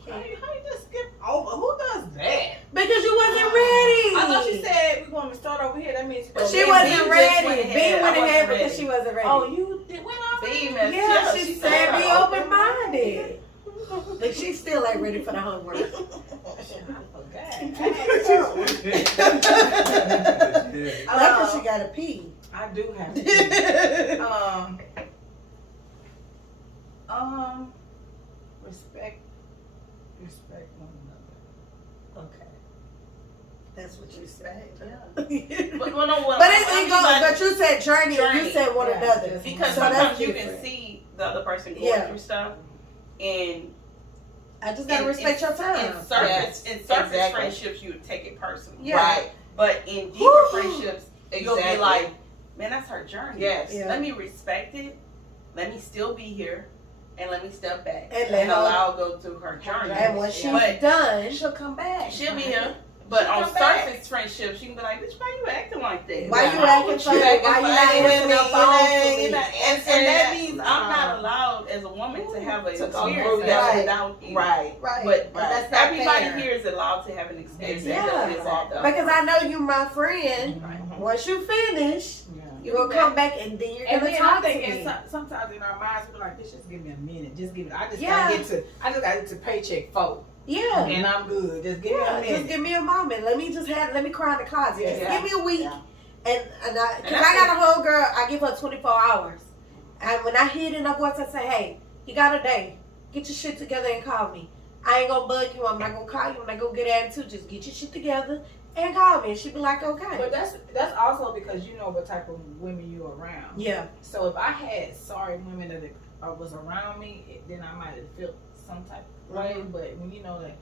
How you just skip over? Who does that? Because you wasn't ready. I thought she said we're going to start over here. That means She wasn't ready. B went ahead because she wasn't ready. Oh, you did went off. Yeah, she said be open-minded. But she still ain't ready for the homework. I forgot. That's because she got to pee. I do have to. Respect one another. Okay. That's what you said. Yeah. But But you said journey, and you Journey. said one Yeah. another. because So sometimes that's you different. can see the other person going Yeah. through stuff, and I just gotta respect your time. In surface Exactly. friendships, you would take it personally. Yeah. Right. But in deeper Woo. friendships, you'll be Exactly. like, man, that's her journey. Yes. Yeah. Let me respect it. Let me still be here. and let me step back And and, let her- allow her go through her journey. And when she's But done, she'll come back. she'll be here. But She'll on come back. surface friendship, she can be like, bitch, why you acting like that? Why you Why acting would funny? act Why you not funny? answering your phone for me? You're not And answering that that. means I'm not allowed as a woman to have an To go experience through that that. without you. Right. Right. But And that's not everybody fair. here is allowed to have an experience that Yeah. doesn't involve the other. Because I know you my friend. Right. Once you finish, Yeah. you're going to come back and then you're And going to then I talk to think me. sometimes in our minds we're like, bitch, just give me a minute. Just give it. I just Yeah. gotta get to paycheck 4. Yeah. And I'm good. Just give me a Yeah, minute. just give me a moment. Let me cry in the closet. Just Yeah. give me a week. Yeah. Cause And I got a whole girl, I give her 24 hours. And when I hear it in her voice, I say, hey, you got a day. Get your shit together and call me. I ain't gonna bug you. I'm not gonna call you. I'm not gonna get attitude. Just get your shit together and call me. And she be like, okay. But that's also because you know what type of women you're around. Yeah. So if I had sorry women that was around me, then I might have felt some type of way. But when you know that,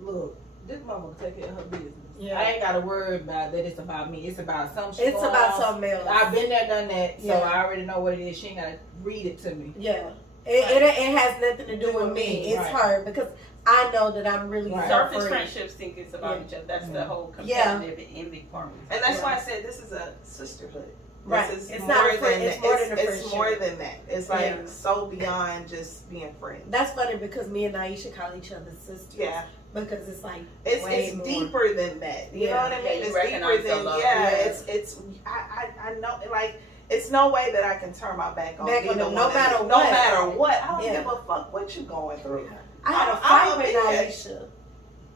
look, this motherfucker take care of her business. Yeah. I ain't got to worry about that. It's about me. It's about something. It's about something else. I've been there, done that, so Yeah. I already know what it is. She ain't got to read it to me. Yeah. It has nothing to do with me. It's Right. her because I know that I'm really Right. her Surface friend. friendships think it's about Yeah. each other. That's the whole Yeah. competitive and envy part. And that's Yeah. why I said this is a sisterhood. Right. This is It's more not a than friend. It's that. more than a It's friendship. more than that. It's like Yeah. so beyond just being friends. That's funny because me and Aisha call each other sisters. Yeah. Because it's like It's way more. deeper than that. You know Yeah. what I mean? Yeah, you It's recognize deeper the than love. yeah. Yeah. It's I know like it's no way that I can turn my back on Back on either them, one no of matter them. what. No matter what. I don't Yeah. give a fuck what you going through. I had a I'm fight a with bitch. Aisha.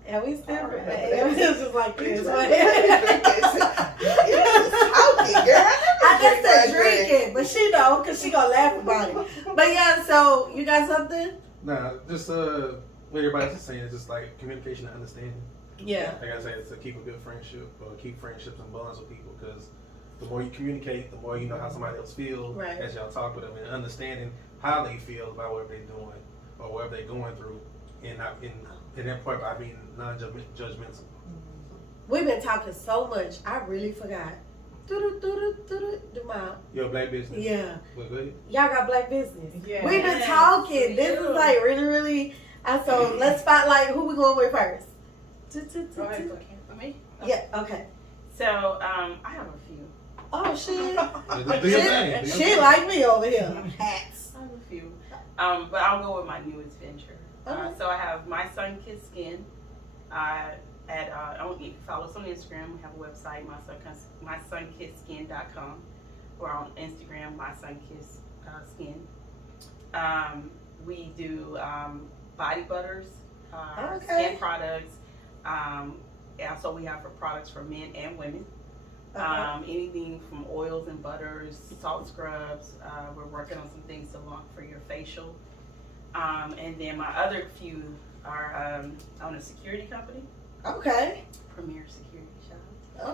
And we still remember it was that. just like this. You was talking, girl. I just said drink. drinking, but she know because she gonna laugh about it. But yeah, so you got something? Nah, just what everybody's just saying is just like communication and understanding. Yeah. Like I said, it's to keep a good friendship or keep friendships and bonds with people because the more you communicate, the more you know how somebody else feels Right. as y'all talk with them and understanding how they feel about whatever they're doing or whatever they're going through. And in that part, I mean non-judgmental. We've been talking so much, I really forgot. Do my Your black business. yeah. Well, go ahead. Y'all got black business. Yeah. We've been Yes, talking. we This do. is like really. So let's spotlight who we going with first. Go ahead, For me? Yeah. Okay. So, I have a few. Oh shit. Do your thing. Do your She thing. like me over here. Hats. I have a few. But I'll go with my newest venture. Okay. So I have My Sun Kiss Skin. Follow us on Instagram. We have a website, mysunkisskin.com. We're on Instagram, My Sun Kiss Skin. We do body butters, Okay. skin products. Also, we have for products for men and women. Anything from oils and butters, salt scrubs. We're working on some things to launch for your facial. And then my other few are on a security company, Okay. Premier Security Shop.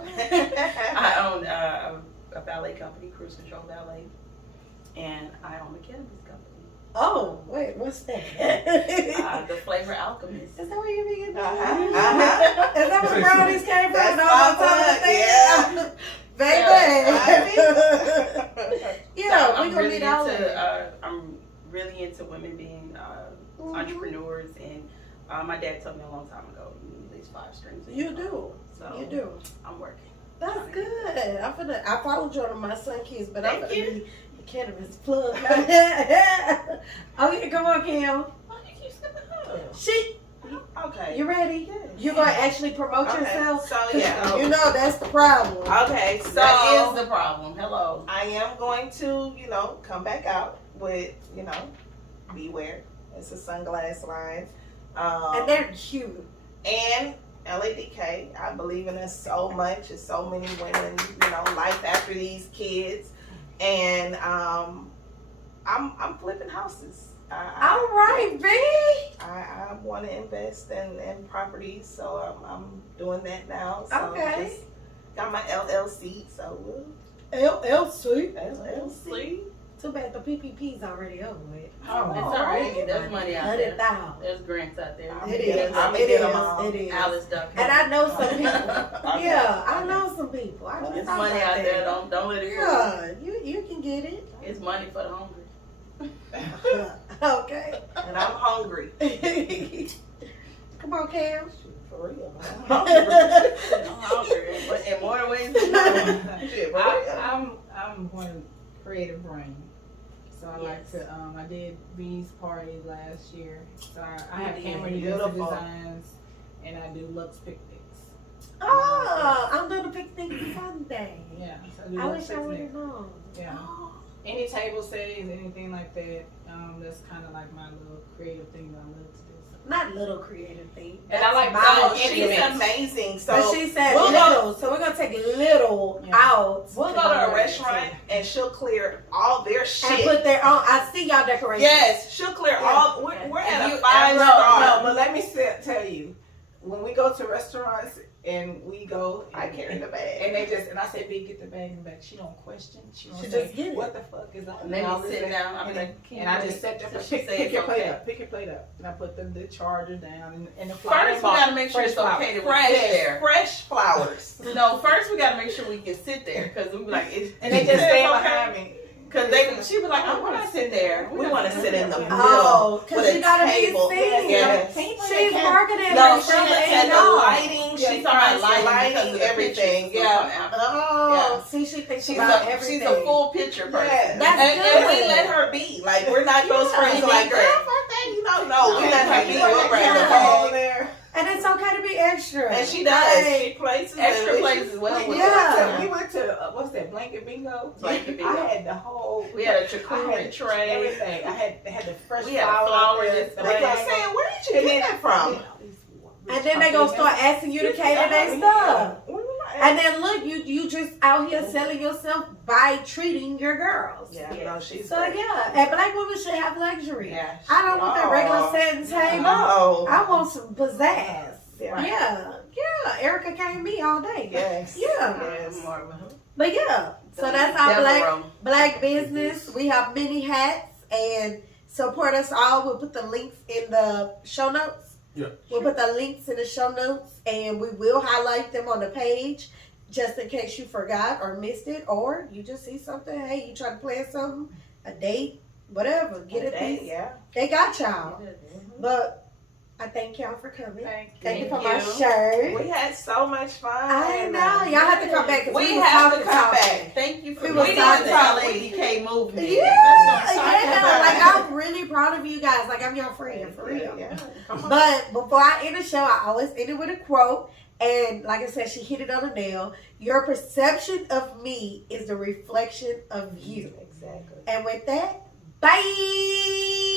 Okay. I own a ballet company, Cruise Control Ballet, and I own a cannabis company. Oh wait, what's that? The Flavor Alchemist. Is that where you be getting? Uh-huh. Is that where brownies came from? That's And my all those other one, things? yeah. Baby. Yeah, So we I'm gonna really need all of it. into. I'm really into women being entrepreneurs, and my dad told me a long time ago, you need at least 5 strings. in You your do. bow. So You do. I'm working. That's good. I followed you on My Sun Kiss, but I'm Thank gonna you. be the cannabis plug. Okay, come on, Kim. Why do you keep skipping up? She, Okay. you ready? Yes. You gonna actually promote Okay, yourself? so 'Cause yeah. you know that's the problem. Okay, so That is the problem. Hello. I am going to, come back out with, Beware. It's a sunglass line. And they're cute. And LADK. I believe in us so much. It's so many women, life after these kids. And I'm flipping houses. All right, B. I want to invest in properties, so I'm doing that now. So Okay. just got my LLC, so LLC. LLC. Too bad the PPP's already over with. It's all right. There's money out there. 100,000. There's grants out there. It is. I'm It get 'em all. is. It is. Alice.com. And I know some people. Yeah, I know some people. I just There's thought money about out there. that. Don't let it fool you. Yeah, you can get it. It's money for the hungry. Okay. And I'm hungry. Come on, Cam. For real. I'm hungry, but in more ways than one. Shit, for real. I'm one creative brain. So I like to I did B's party last year. So I have camera Beautiful. designs and I do Lux picnics. Oh, I'm doing a picnic Sunday. Yeah. So I do I Lux wish I would have picnics. known. Yeah. Oh. Any table settings, anything like that. That's kind of like my little creative thing that I love to do. Not little creative thing. And I like my So she's intimate. amazing. But So she said we'll little, so we're gonna take little out. we'll go to a restaurant and she'll clear all their and shit. put their own. I see y'all decorations. Yes, she'll clear all. We're at a 5-star. No, but let me tell you, when we go to restaurants and we go, I carry the bag. and they just and I say, "B, get the bag in the back." She don't question. She don't She say, just get it. "What the fuck is that?" And they be sitting down. I'm like, And I just sat there. So she Pick say your it's plate okay. up. Pick your plate up. And I put the charger down and the First, we gotta make sure it's okay to Fresh, sit there. fresh flowers. No, first we gotta make sure we can sit there because we be like, And they just stand okay. behind me. Because she was like, I want to sit there. We want to sit in the middle Oh, with because a you gotta be table. seen. Yes. She's marketing. No, her she stuff looked and at the all. lighting. She's She talking about finds the lighting, because of the everything. pictures Yeah. Oh, see, she thinks She's about a, everything. she's a full picture person. Yeah. That's and good. we let her be. Like, we're not those friends like, girl, fuck that. You know, no, we let her be. We'll bring the bag. there. And it's okay to be extra. And she does. Like, She places Extra it. places well. Yeah. We went to what's that, blanket bingo? Blanket bingo. I had the whole. We had a I charcuterie had tray. everything. I had the fresh We had flowers. flowers out there, and the They Right. kept saying, where did you get that from? and then they gonna start asking you to cater their stuff. And then look, you just out here selling yourself by treating your girls. Yeah, no, she's So great. yeah, and black women should have luxury. Yeah. I don't want that regular setting table. No. I want some pizzazz. Yeah. Yeah. Erica came me all day. Yes. Yeah. Yes. But yeah, so that's our Deborah. black business. We have many hats and support us all. We'll put the links in the show notes. Yeah. We'll put the links in the show notes and we will highlight them on the page just in case you forgot or missed it or you just see something. Hey, you try to plan something, a date, whatever. Get it. Yeah. They got y'all. But I thank y'all for coming. Thank you for my you. shirt. We had so much fun. I know. Y'all have to come back. 'cause We was have to talking come about back. Thank you for We we was did talking the about- LADK movement. Yeah, That's what I'm talking about. like I'm really proud of you guys. Like I'm your friend for real. Yeah. But before I end the show, I always end it with a quote. And like I said, she hit it on the nail. Your perception of me is the reflection of you. Exactly. And with that, bye.